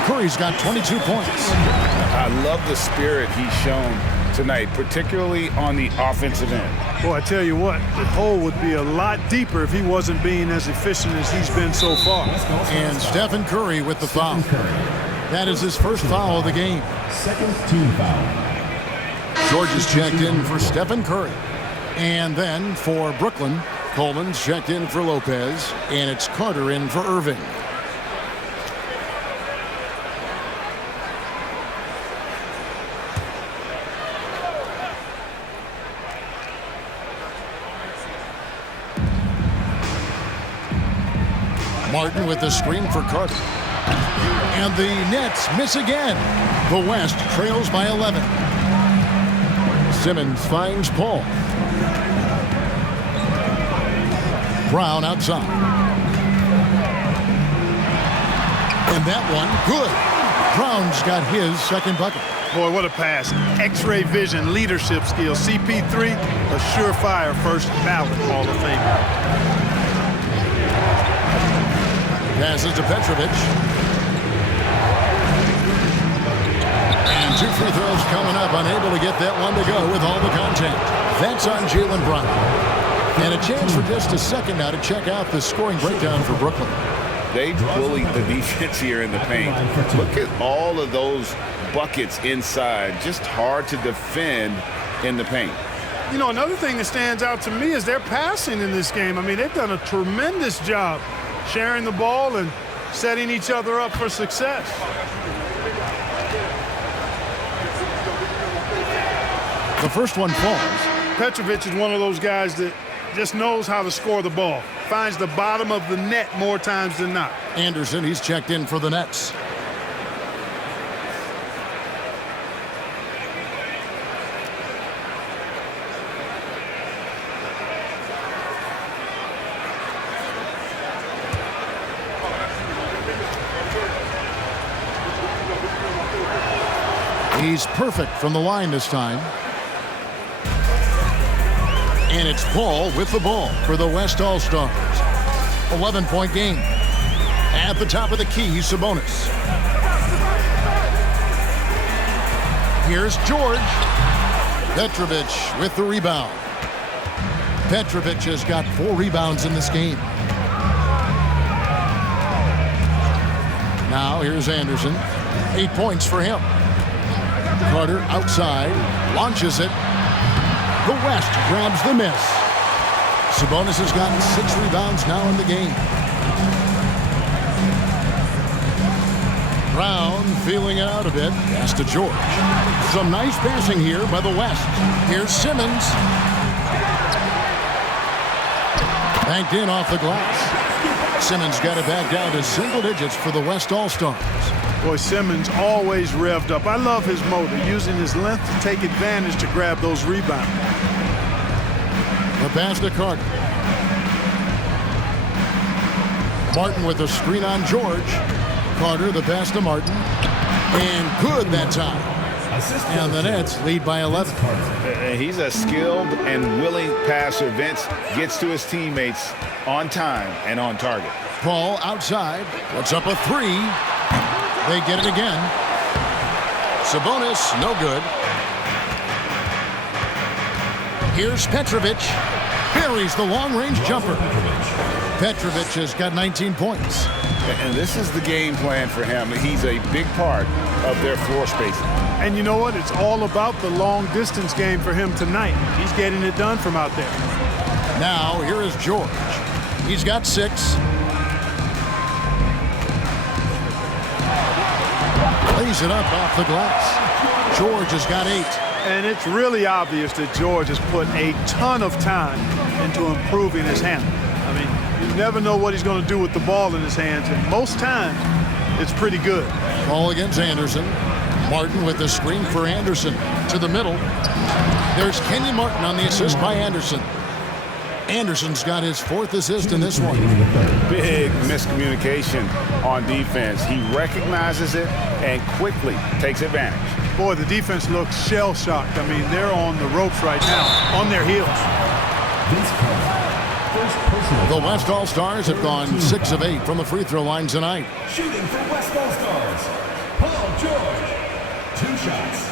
Curry's got 22 points. I love the spirit he's shown tonight, particularly on the offensive end. Boy, I tell you what, the hole would be a lot deeper if he wasn't being as efficient as he's been so far. And Stephen Curry with the foul. That is his first foul of the game. Second team foul. George is checked in for Stephen Curry. And then for Brooklyn, Coleman's checked in for Lopez, and it's Carter in for Irving. Martin with the screen for Carter. And the Nets miss again. The West trails by 11. Simmons finds Paul. Brown outside. And that one, good. Brown's got his second bucket. Boy, what a pass. X-ray vision, leadership skills. CP3, a surefire first ballot Hall of Fame. Passes to Petrovic. And 2 free throws coming up. Unable to get that one to go with all the contact. That's on Jaylen Brown. And a chance for just a second now to check out the scoring breakdown for Brooklyn. They bullied the defense here in the paint. Look at all of those buckets inside. Just hard to defend in the paint. You know, another thing that stands out to me is their passing in this game. I mean, they've done a tremendous job sharing the ball and setting each other up for success. The first one falls. Petrovic is one of those guys that just knows how to score the ball. Finds the bottom of the net more times than not. Anderson, he's checked in for the Nets. He's perfect from the line this time. And it's Paul with the ball for the West All-Stars. 11-point game. At the top of the key, Sabonis. Here's George. Petrovic with the rebound. Petrovic has got 4 rebounds in this game. Now here's Anderson. 8 points for him. Carter outside, launches it. The West grabs the miss. Sabonis has gotten 6 rebounds now in the game. Brown feeling it out a bit. Pass to George. Some nice passing here by the West. Here's Simmons. Banked in off the glass. Simmons got it back down to single digits for the West All-Stars. Boy, Simmons always revved up. I love his motor, using his length to take advantage to grab those rebounds. The pass to Carter. Martin with a screen on George. Carter, the pass to Martin. And good that time. And the Nets lead by 11. He's a skilled and willing passer. Vince gets to his teammates on time and on target. Paul outside. Puts up a 3. They get it again. Sabonis, no good. Here's Petrovic. Buries the long-range jumper. Petrovic has got 19 points. And this is the game plan for him. He's a big part of their floor spacing. And you know what? It's all about the long-distance game for him tonight. He's getting it done from out there. Now, here is George. He's got 6. Lays it up off the glass. George has got 8. And it's really obvious that George has put a ton of time into improving his handle. I mean, you never know what he's going to do with the ball in his hands, and most times it's pretty good. Ball against Anderson. Martin with the screen for Anderson to the middle. There's Kenyon Martin on the assist by Anderson. Anderson's got his 4th assist in this one. Big miscommunication on defense. He recognizes it and quickly takes advantage. Boy, the defense looks shell-shocked. I mean, they're on the ropes right now, on their heels. The West All-Stars have gone 6 of 8 from the free throw line tonight. Shooting for West All-Stars, Paul George. 2 shots.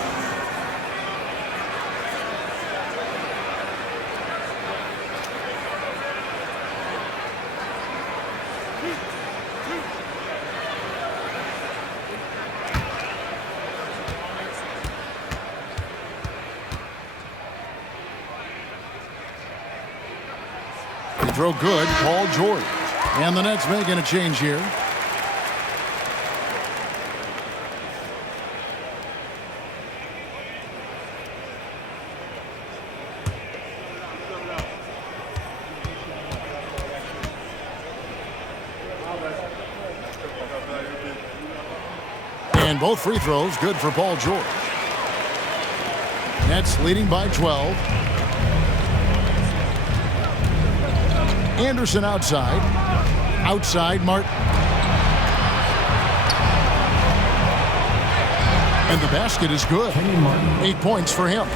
Throw good, Paul George. And the Nets making a change here. And both free throws good for Paul George. Nets leading by 12. Anderson outside. Outside Martin. And the basket is good. 8 points for him.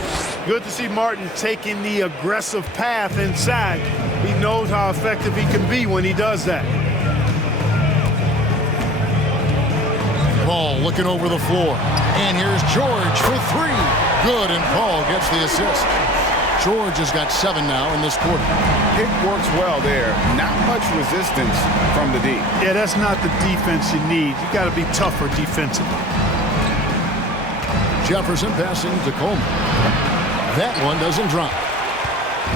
Good to see Martin taking the aggressive path inside. He knows how effective he can be when he does that. Paul looking over the floor. And here's George for 3. Good, and Paul gets the assist. George has got 7 now in this quarter. Pick works well there. Not much resistance from the D. Yeah, that's not the defense you need. You got to be tougher defensively. Jefferson passing to Coleman. That one doesn't drop.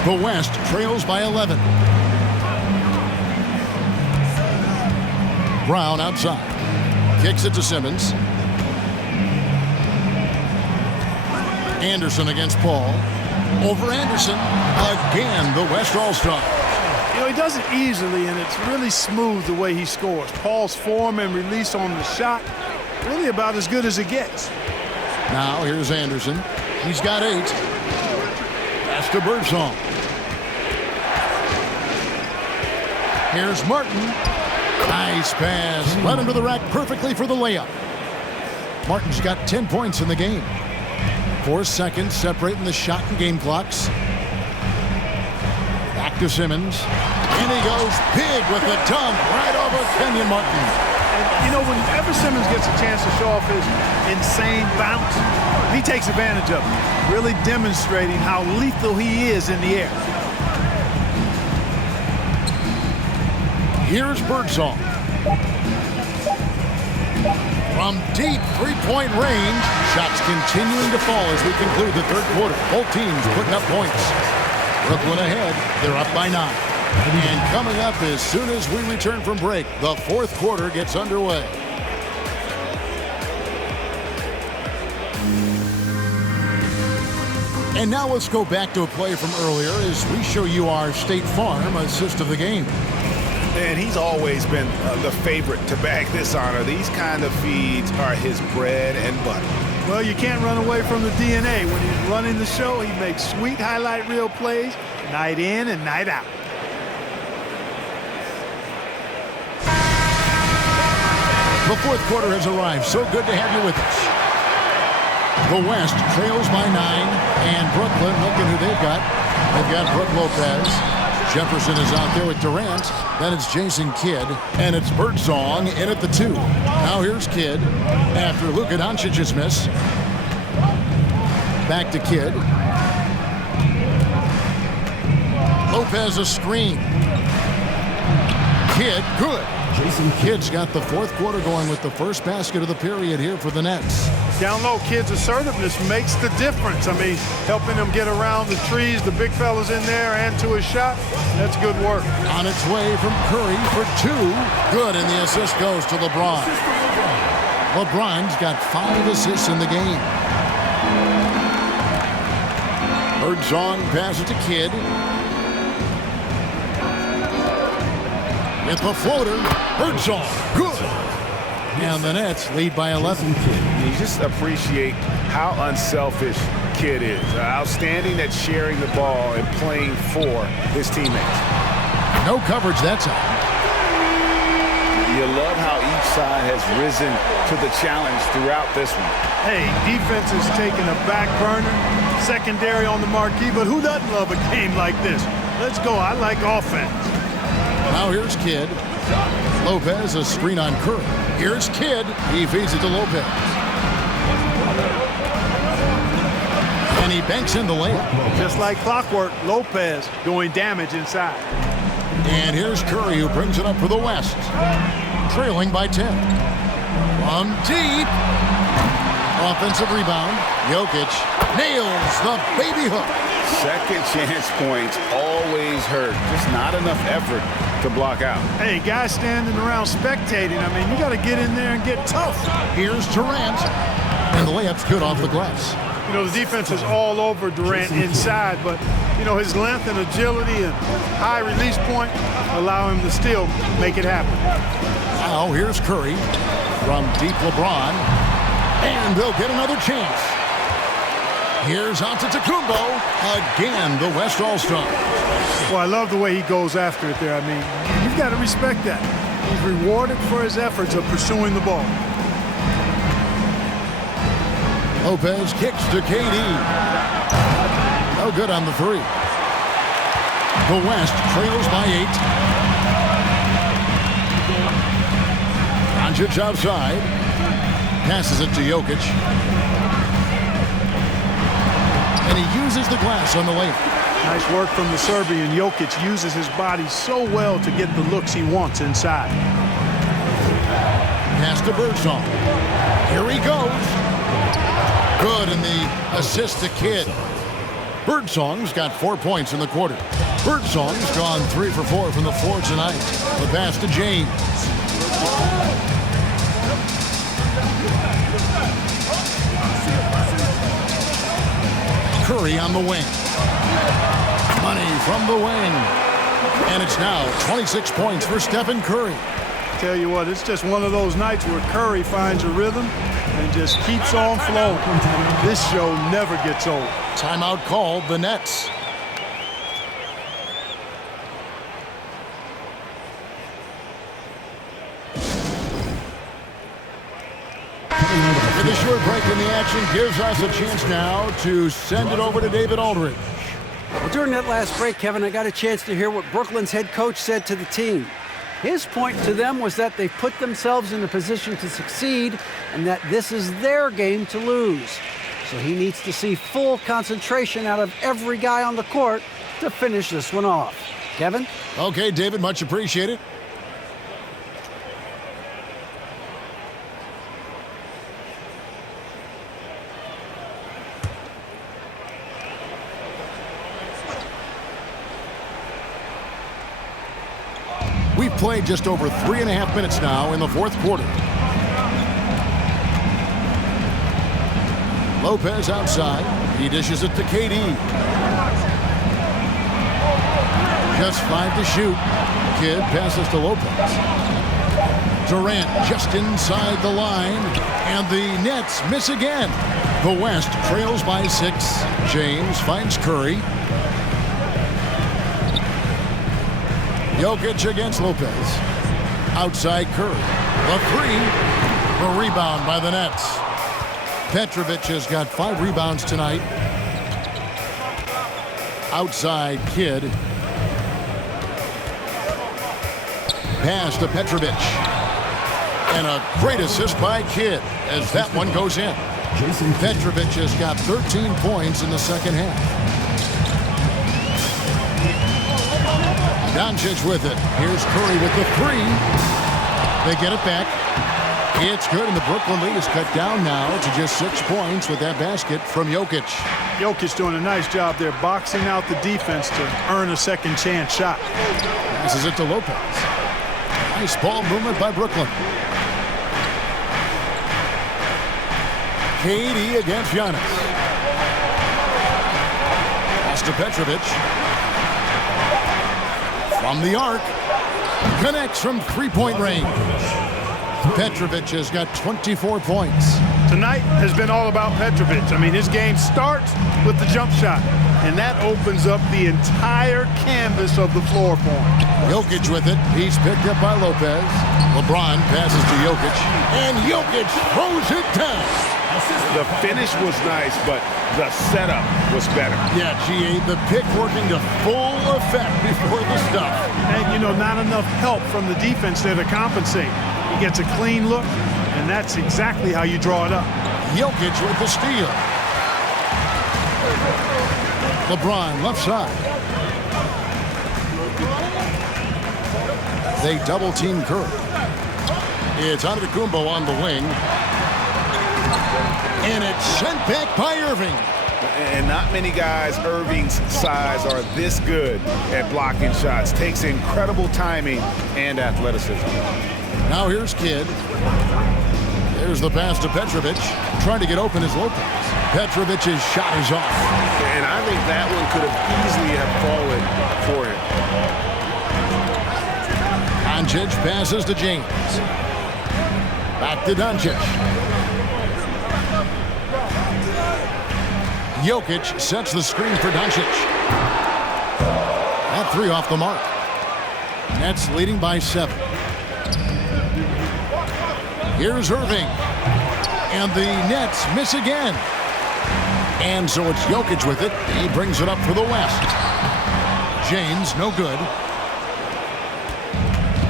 The West trails by 11. Brown outside. Kicks it to Simmons. Anderson against Paul. Over Anderson. Again, the West All-Star. You know, he does it easily, and it's really smooth the way he scores. Paul's form and release on the shot, really about as good as it gets. Now here's Anderson. He's got 8. That's to Birdsong. Here's Martin. Nice pass. Led him to the rack perfectly for the layup. Martin's got 10 points in the game. 4 seconds separating the shot and game clocks. Back to Simmons. And he goes big with the dunk right over Kenyon Martin. And, you know, whenever Simmons gets a chance to show off his insane bounce, he takes advantage of it, really demonstrating how lethal he is in the air. Here's Birdsong. From deep three-point range, shots continuing to fall as we conclude the third quarter. Both teams putting up points. Brooklyn ahead. They're up by 9. And coming up as soon as we return from break, the fourth quarter gets underway. And now let's go back to a play from earlier as we show you our State Farm assist of the game. And he's always been the favorite to bag this honor. These kind of feeds are his bread and butter. Well, you can't run away from the DNA. When he's running the show, he makes sweet highlight reel plays night in and night out. The fourth quarter has arrived. So good to have you with us. The West trails by 9, and Brooklyn, looking who they've got. They've got Brook Lopez. Jefferson is out there with Durant. Then it's Jason Kidd, and it's Birdsong in at the 2. Now here's Kidd after Luka Doncic's miss. Back to Kidd. Lopez a screen. Kidd, good. Jason Kidd's got the fourth quarter going with the first basket of the period here for the Nets. Down low, Kidd's assertiveness makes the difference. I mean, helping him get around the trees, the big fellas in there, and to his shot. That's good work. On its way from Curry for 2. Good, and the assist goes to LeBron. LeBron's got 5 assists in the game. Birdsong passes to Kidd. With the floater, Birdsong, good. And the Nets lead by 11. You just appreciate how unselfish Kidd is. Outstanding at sharing the ball and playing for his teammates. No coverage that time. You love how each side has risen to the challenge throughout this one. Hey, defense is taking a back burner, secondary on the marquee, but who doesn't love a game like this? Let's go. I like offense. Now here's Kidd. Lopez, a screen on Curry. Here's Kidd. He feeds it to Lopez. And he banks in the layup. Just like clockwork, Lopez doing damage inside. And here's Curry, who brings it up for the West. Trailing by 10. From deep. Offensive rebound. Jokic nails the baby hook. Second chance points always hurt. Just not enough effort to block out. Hey, guys standing around spectating. I mean, you got to get in there and get tough. Here's Durant. And the layup's good off the glass. You know, the defense is all over Durant inside, but, you know, his length and agility and high release point allow him to still make it happen. Now here's Curry from deep Lebron. And they'll get another chance. Here's Antetokounmpo. Again, the West All-Star. Well, I love the way he goes after it there. I mean, you've got to respect that. He's rewarded for his efforts of pursuing the ball. Lopez kicks to KD. No good on the three. The West trails by 8. Doncic outside. Passes it to Jokic. And he uses the glass on the layup. Nice work from the Serbian. Jokic uses his body so well to get the looks he wants inside. Pass to Birdsong. Here he goes. Good, and the assist to Kidd. Birdsong's got 4 points in the quarter. Birdsong's gone 3 for 4 from the floor tonight. The pass to James. Curry on the wing. Money from the wing. And it's now 26 points for Stephen Curry. Tell you what, it's just one of those nights where Curry finds a rhythm and just keeps on flowing. This show never gets old. Timeout called, the Nets. The short break in the action gives us a chance now to send it over to David Aldridge. Well, during that last break, Kevin, I got a chance to hear what Brooklyn's head coach said to the team. His point to them was that they've put themselves in a position to succeed and that this is their game to lose. So he needs to see full concentration out of every guy on the court to finish this one off. Kevin? Okay, David, much appreciated. We've played just over 3.5 minutes now in the fourth quarter. Lopez outside. He dishes it to KD. Just 5 to shoot. Kidd passes to Lopez. Durant just inside the line. And the Nets miss again. The West trails by 6. James finds Curry. Jokic against Lopez. Outside Curry. The 3. The rebound by the Nets. Petrovic has got 5 rebounds tonight. Outside Kidd. Pass to Petrovic. And a great assist by Kidd as that one goes in. Petrovic has got 13 points in the second half. Doncic with it. Here's Curry with the 3. They get it back. It's good, and the Brooklyn lead is cut down now to just 6 points with that basket from Jokic. Jokic doing a nice job there, boxing out the defense to earn a second chance shot. Passes it to Lopez. Nice ball movement by Brooklyn. KD against Giannis. Pass to Petrovic. From the arc. Connects from three-point range. Petrovic has got 24 points. Tonight has been all about Petrovic. I mean, his game starts with the jump shot, and that opens up the entire canvas of the floor for him. Jokic with it. He's picked up by Lopez. LeBron passes to Jokic, and Jokic throws it down. The finish was nice, but the setup was better. Yeah, GA, the pick working to full effect before the stuff. And, you know, not enough help from the defense there to compensate. He gets a clean look, and that's exactly how you draw it up. Jokic with the steal. LeBron left side. They double-team Curry. It's Antetokounmpo on the wing. And it's sent back by Irving. And not many guys Irving's size are this good at blocking shots. Takes incredible timing and athleticism. Now here's Kidd. There's the pass to Petrovic. Trying to get open is Lopez. Petrovic's shot is off. And I think that one could have easily have fallen for him. Doncic passes to James. Back to Doncic. Jokic sets the screen for Doncic. That three off the mark. Nets leading by 7. Here's Irving. And the Nets miss again. And so it's Jokic with it. He brings it up for the West. James, no good.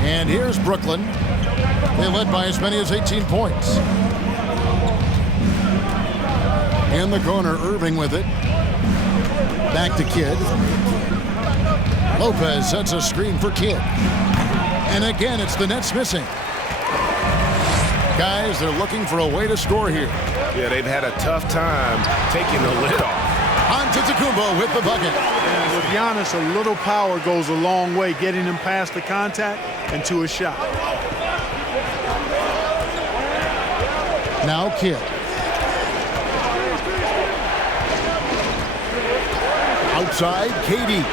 And here's Brooklyn. They led by as many as 18 points. In the corner, Irving with it. Back to Kidd. Lopez sets a screen for Kidd. And again, it's the Nets missing. Guys, they're looking for a way to score here. Yeah, they've had a tough time taking the lid off. Antetokounmpo with the bucket. And with Giannis, a little power goes a long way, getting him past the contact and to a shot. Now Kidd. Outside, KD.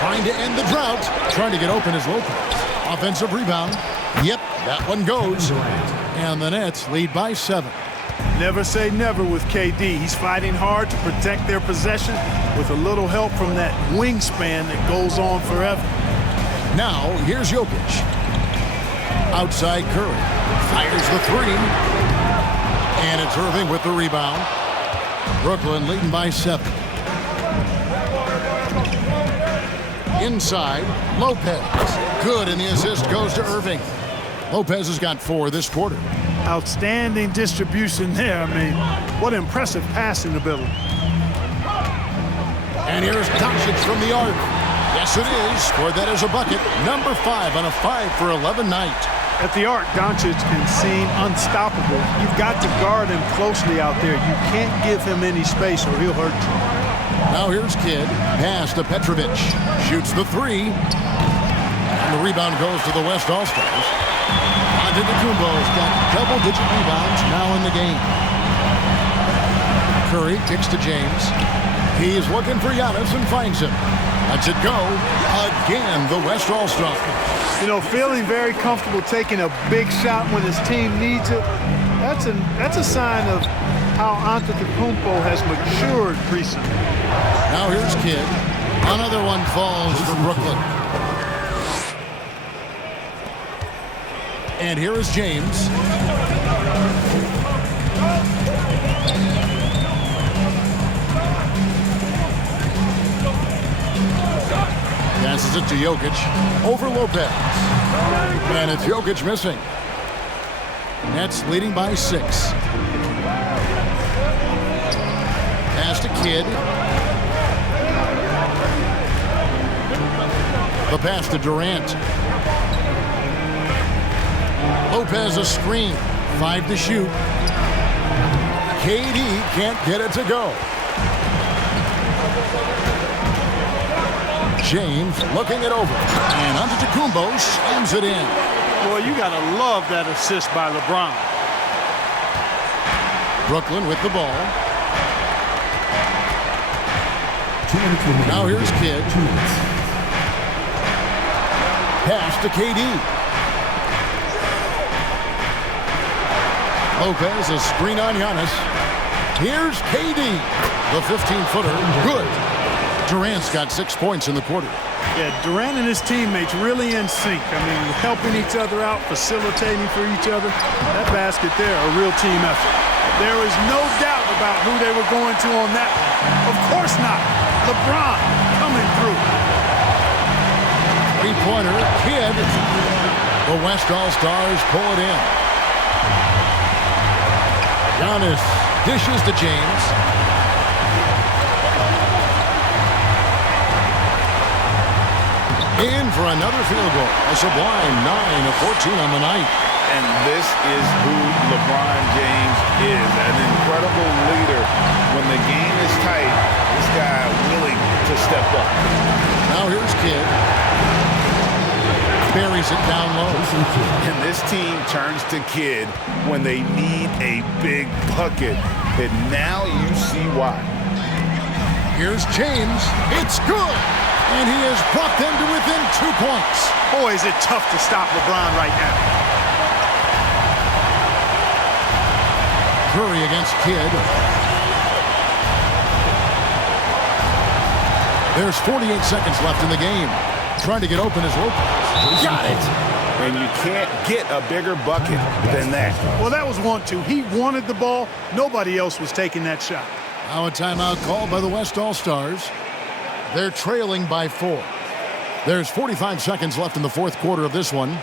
Trying to end the drought. Trying to get open is Lopez. Offensive rebound. Yep, that one goes. And the Nets lead by 7. Never say never with KD. He's fighting hard to protect their possession with a little help from that wingspan that goes on forever. Now, here's Jokic. Outside Curry. Fires the three. And it's Irving with the rebound. Brooklyn leading by 7. Inside, Lopez. Good, and the assist goes to Irving. Lopez has got 4 this quarter. Outstanding distribution there. I mean, what impressive passing ability. And here's Doncic from the arc. Yes, it is. Scored that as a bucket. Number 5 on a 5 for 11 night. At the arc, Doncic can seem unstoppable. You've got to guard him closely out there. You can't give him any space or he'll hurt you. Now here's Kidd. Pass to Petrovic. Shoots the 3. And the rebound goes to the West All-Stars. Antetokounmpo's got double-digit rebounds now in the game. Curry kicks to James. He's looking for Giannis and finds him. Lets it go. Again, the West All-Star. You know, feeling very comfortable taking a big shot when his team needs it. That's a sign of how Antetokounmpo has matured recently. Now here's Kidd. Another one falls for Brooklyn. And here is James. Passes it to Jokic. Over Lopez. And it's Jokic missing. Nets leading by 6. Pass to Kidd. The pass to Durant. Lopez a screen. 5 to shoot. KD can't get it to go. James looking it over. And Antetokounmpo slams it in. Boy, you got to love that assist by LeBron. Brooklyn with the ball. Now here's Kidd. Pass to KD. Lopez, a screen on Giannis. Here's KD. The 15-footer, good. Durant's got 6 points in the quarter. Yeah, Durant and his teammates really in sync. I mean, helping each other out, facilitating for each other. That basket there, a real team effort. There is no doubt about who they were going to on that one. Of course not. LeBron coming through. Three-pointer, Kidd. The West All-Stars pull it in. Giannis dishes to James. In for another field goal. A sublime 9 of 14 on the night. And this is who LeBron James is, an incredible leader. When the game is tight, this guy willing to step up. Now here's Kidd. Buries it down low. And this team turns to Kidd when they need a big bucket. And now you see why. Here's James. It's good. And he has brought them to within 2 points. Boy, is it tough to stop LeBron right now. Curry against Kidd. There's 48 seconds left in the game. Trying to get open as Lopez. Got it. And you can't get a bigger bucket than that. Well, that was 1-2. He wanted the ball. Nobody else was taking that shot. Now a timeout called by the West All-Stars. They're trailing by 4. There's 45 seconds left in the fourth quarter of this one.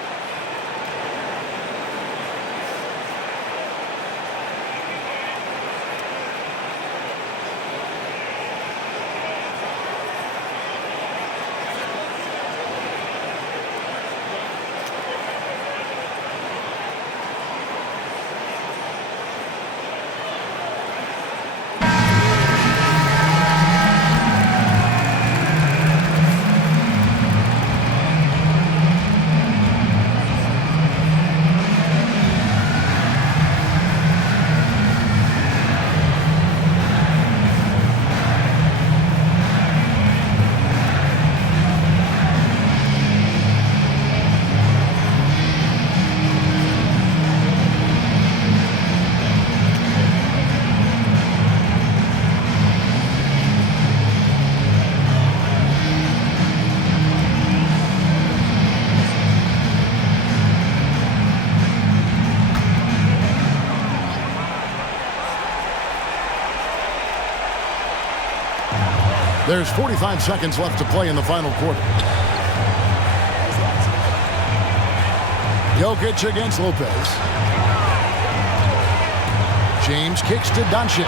There's 45 seconds left to play in the final quarter. Jokic against Lopez. James kicks to Doncic.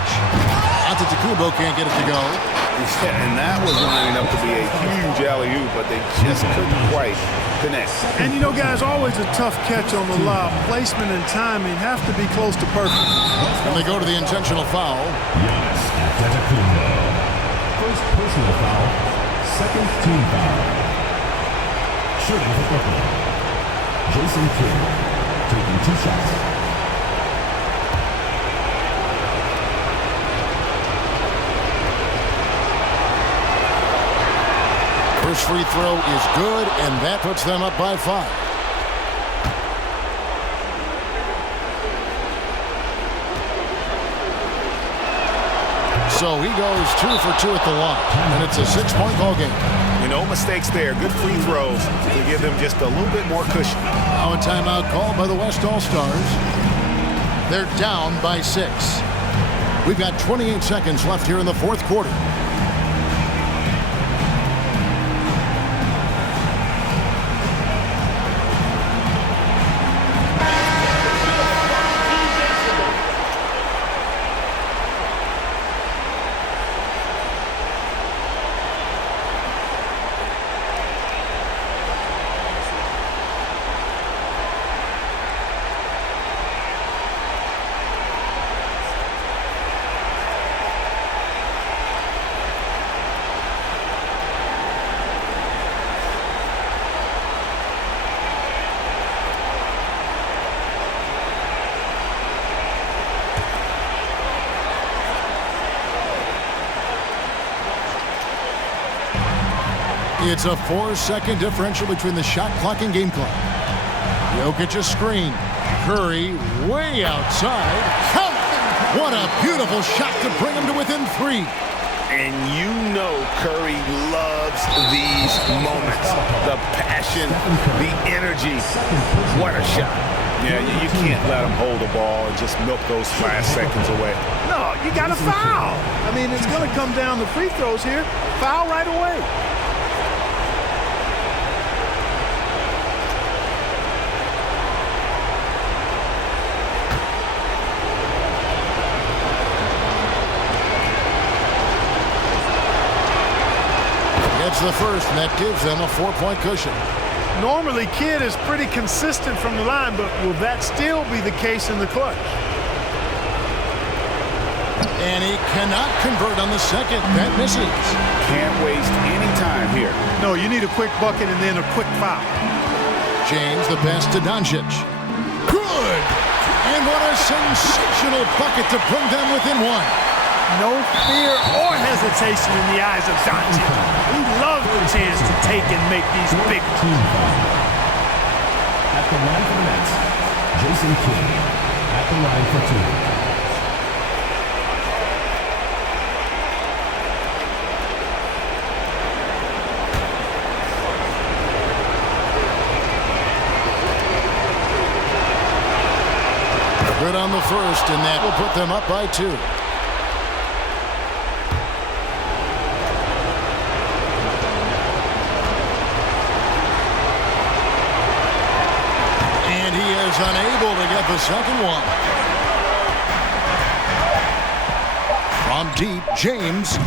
Antetokounmpo can't get it to go. Yeah, and that was lining up to be a huge alley-oop, but they just couldn't quite connect. And you know, guys, always a tough catch on the lob. Placement and timing have to be close to perfect. And they go to the intentional foul. Giannis Antetokounmpo. First personal foul, second team foul. Shooting for Brooklyn. Jason Kidd taking 2 shots. First free throw is good, and that puts them up by 5. So he goes 2 for 2 at the line, and it's a 6-point ball game. No mistakes there. Good free throws to give them just a little bit more cushion. Now a timeout called by the West All-Stars. They're down by 6. We've got 28 seconds left here in the fourth quarter. It's a 4-second differential between the shot clock and game clock. Jokic a screen. Curry way outside. Count! What a beautiful shot to bring him to within 3. And you know Curry loves these moments. The passion, the energy. What a shot. Yeah, you can't let him hold the ball and just milk those last seconds away. No, you got to foul. I mean, it's going to come down to free throws here. Foul right away. It's the first, and that gives them a 4-point cushion. Normally, Kidd is pretty consistent from the line, but will that still be the case in the clutch? And he cannot convert on the second. That misses. Can't waste any time here. No, you need a quick bucket and then a quick foul. James, the pass to Doncic. Good! And what a sensational bucket to bring them within 1. No fear or hesitation in the eyes of Doncic. He loves the chance to take and make these big ones. At the line for the Nets, Jason Kidd. At the line for 2. Good on the first, and that will put them up by 2. And he is unable to get the second one. From deep, James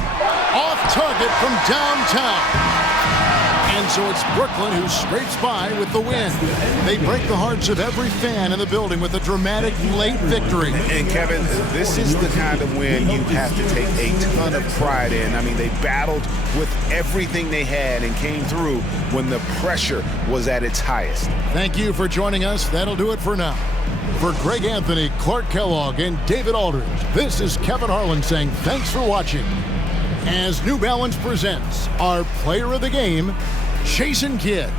off target from downtown. And so it's Brooklyn who scrapes by with the win. They break the hearts of every fan in the building with a dramatic late victory. And Kevin, this is the kind of win you have to take a ton of pride in. I mean, they battled with everything they had and came through when the pressure was at its highest. Thank you for joining us. That'll do it for now. For Greg Anthony, Clark Kellogg, and David Aldridge, this is Kevin Harlan saying thanks for watching. As New Balance presents our player of the game, Jason Kidd.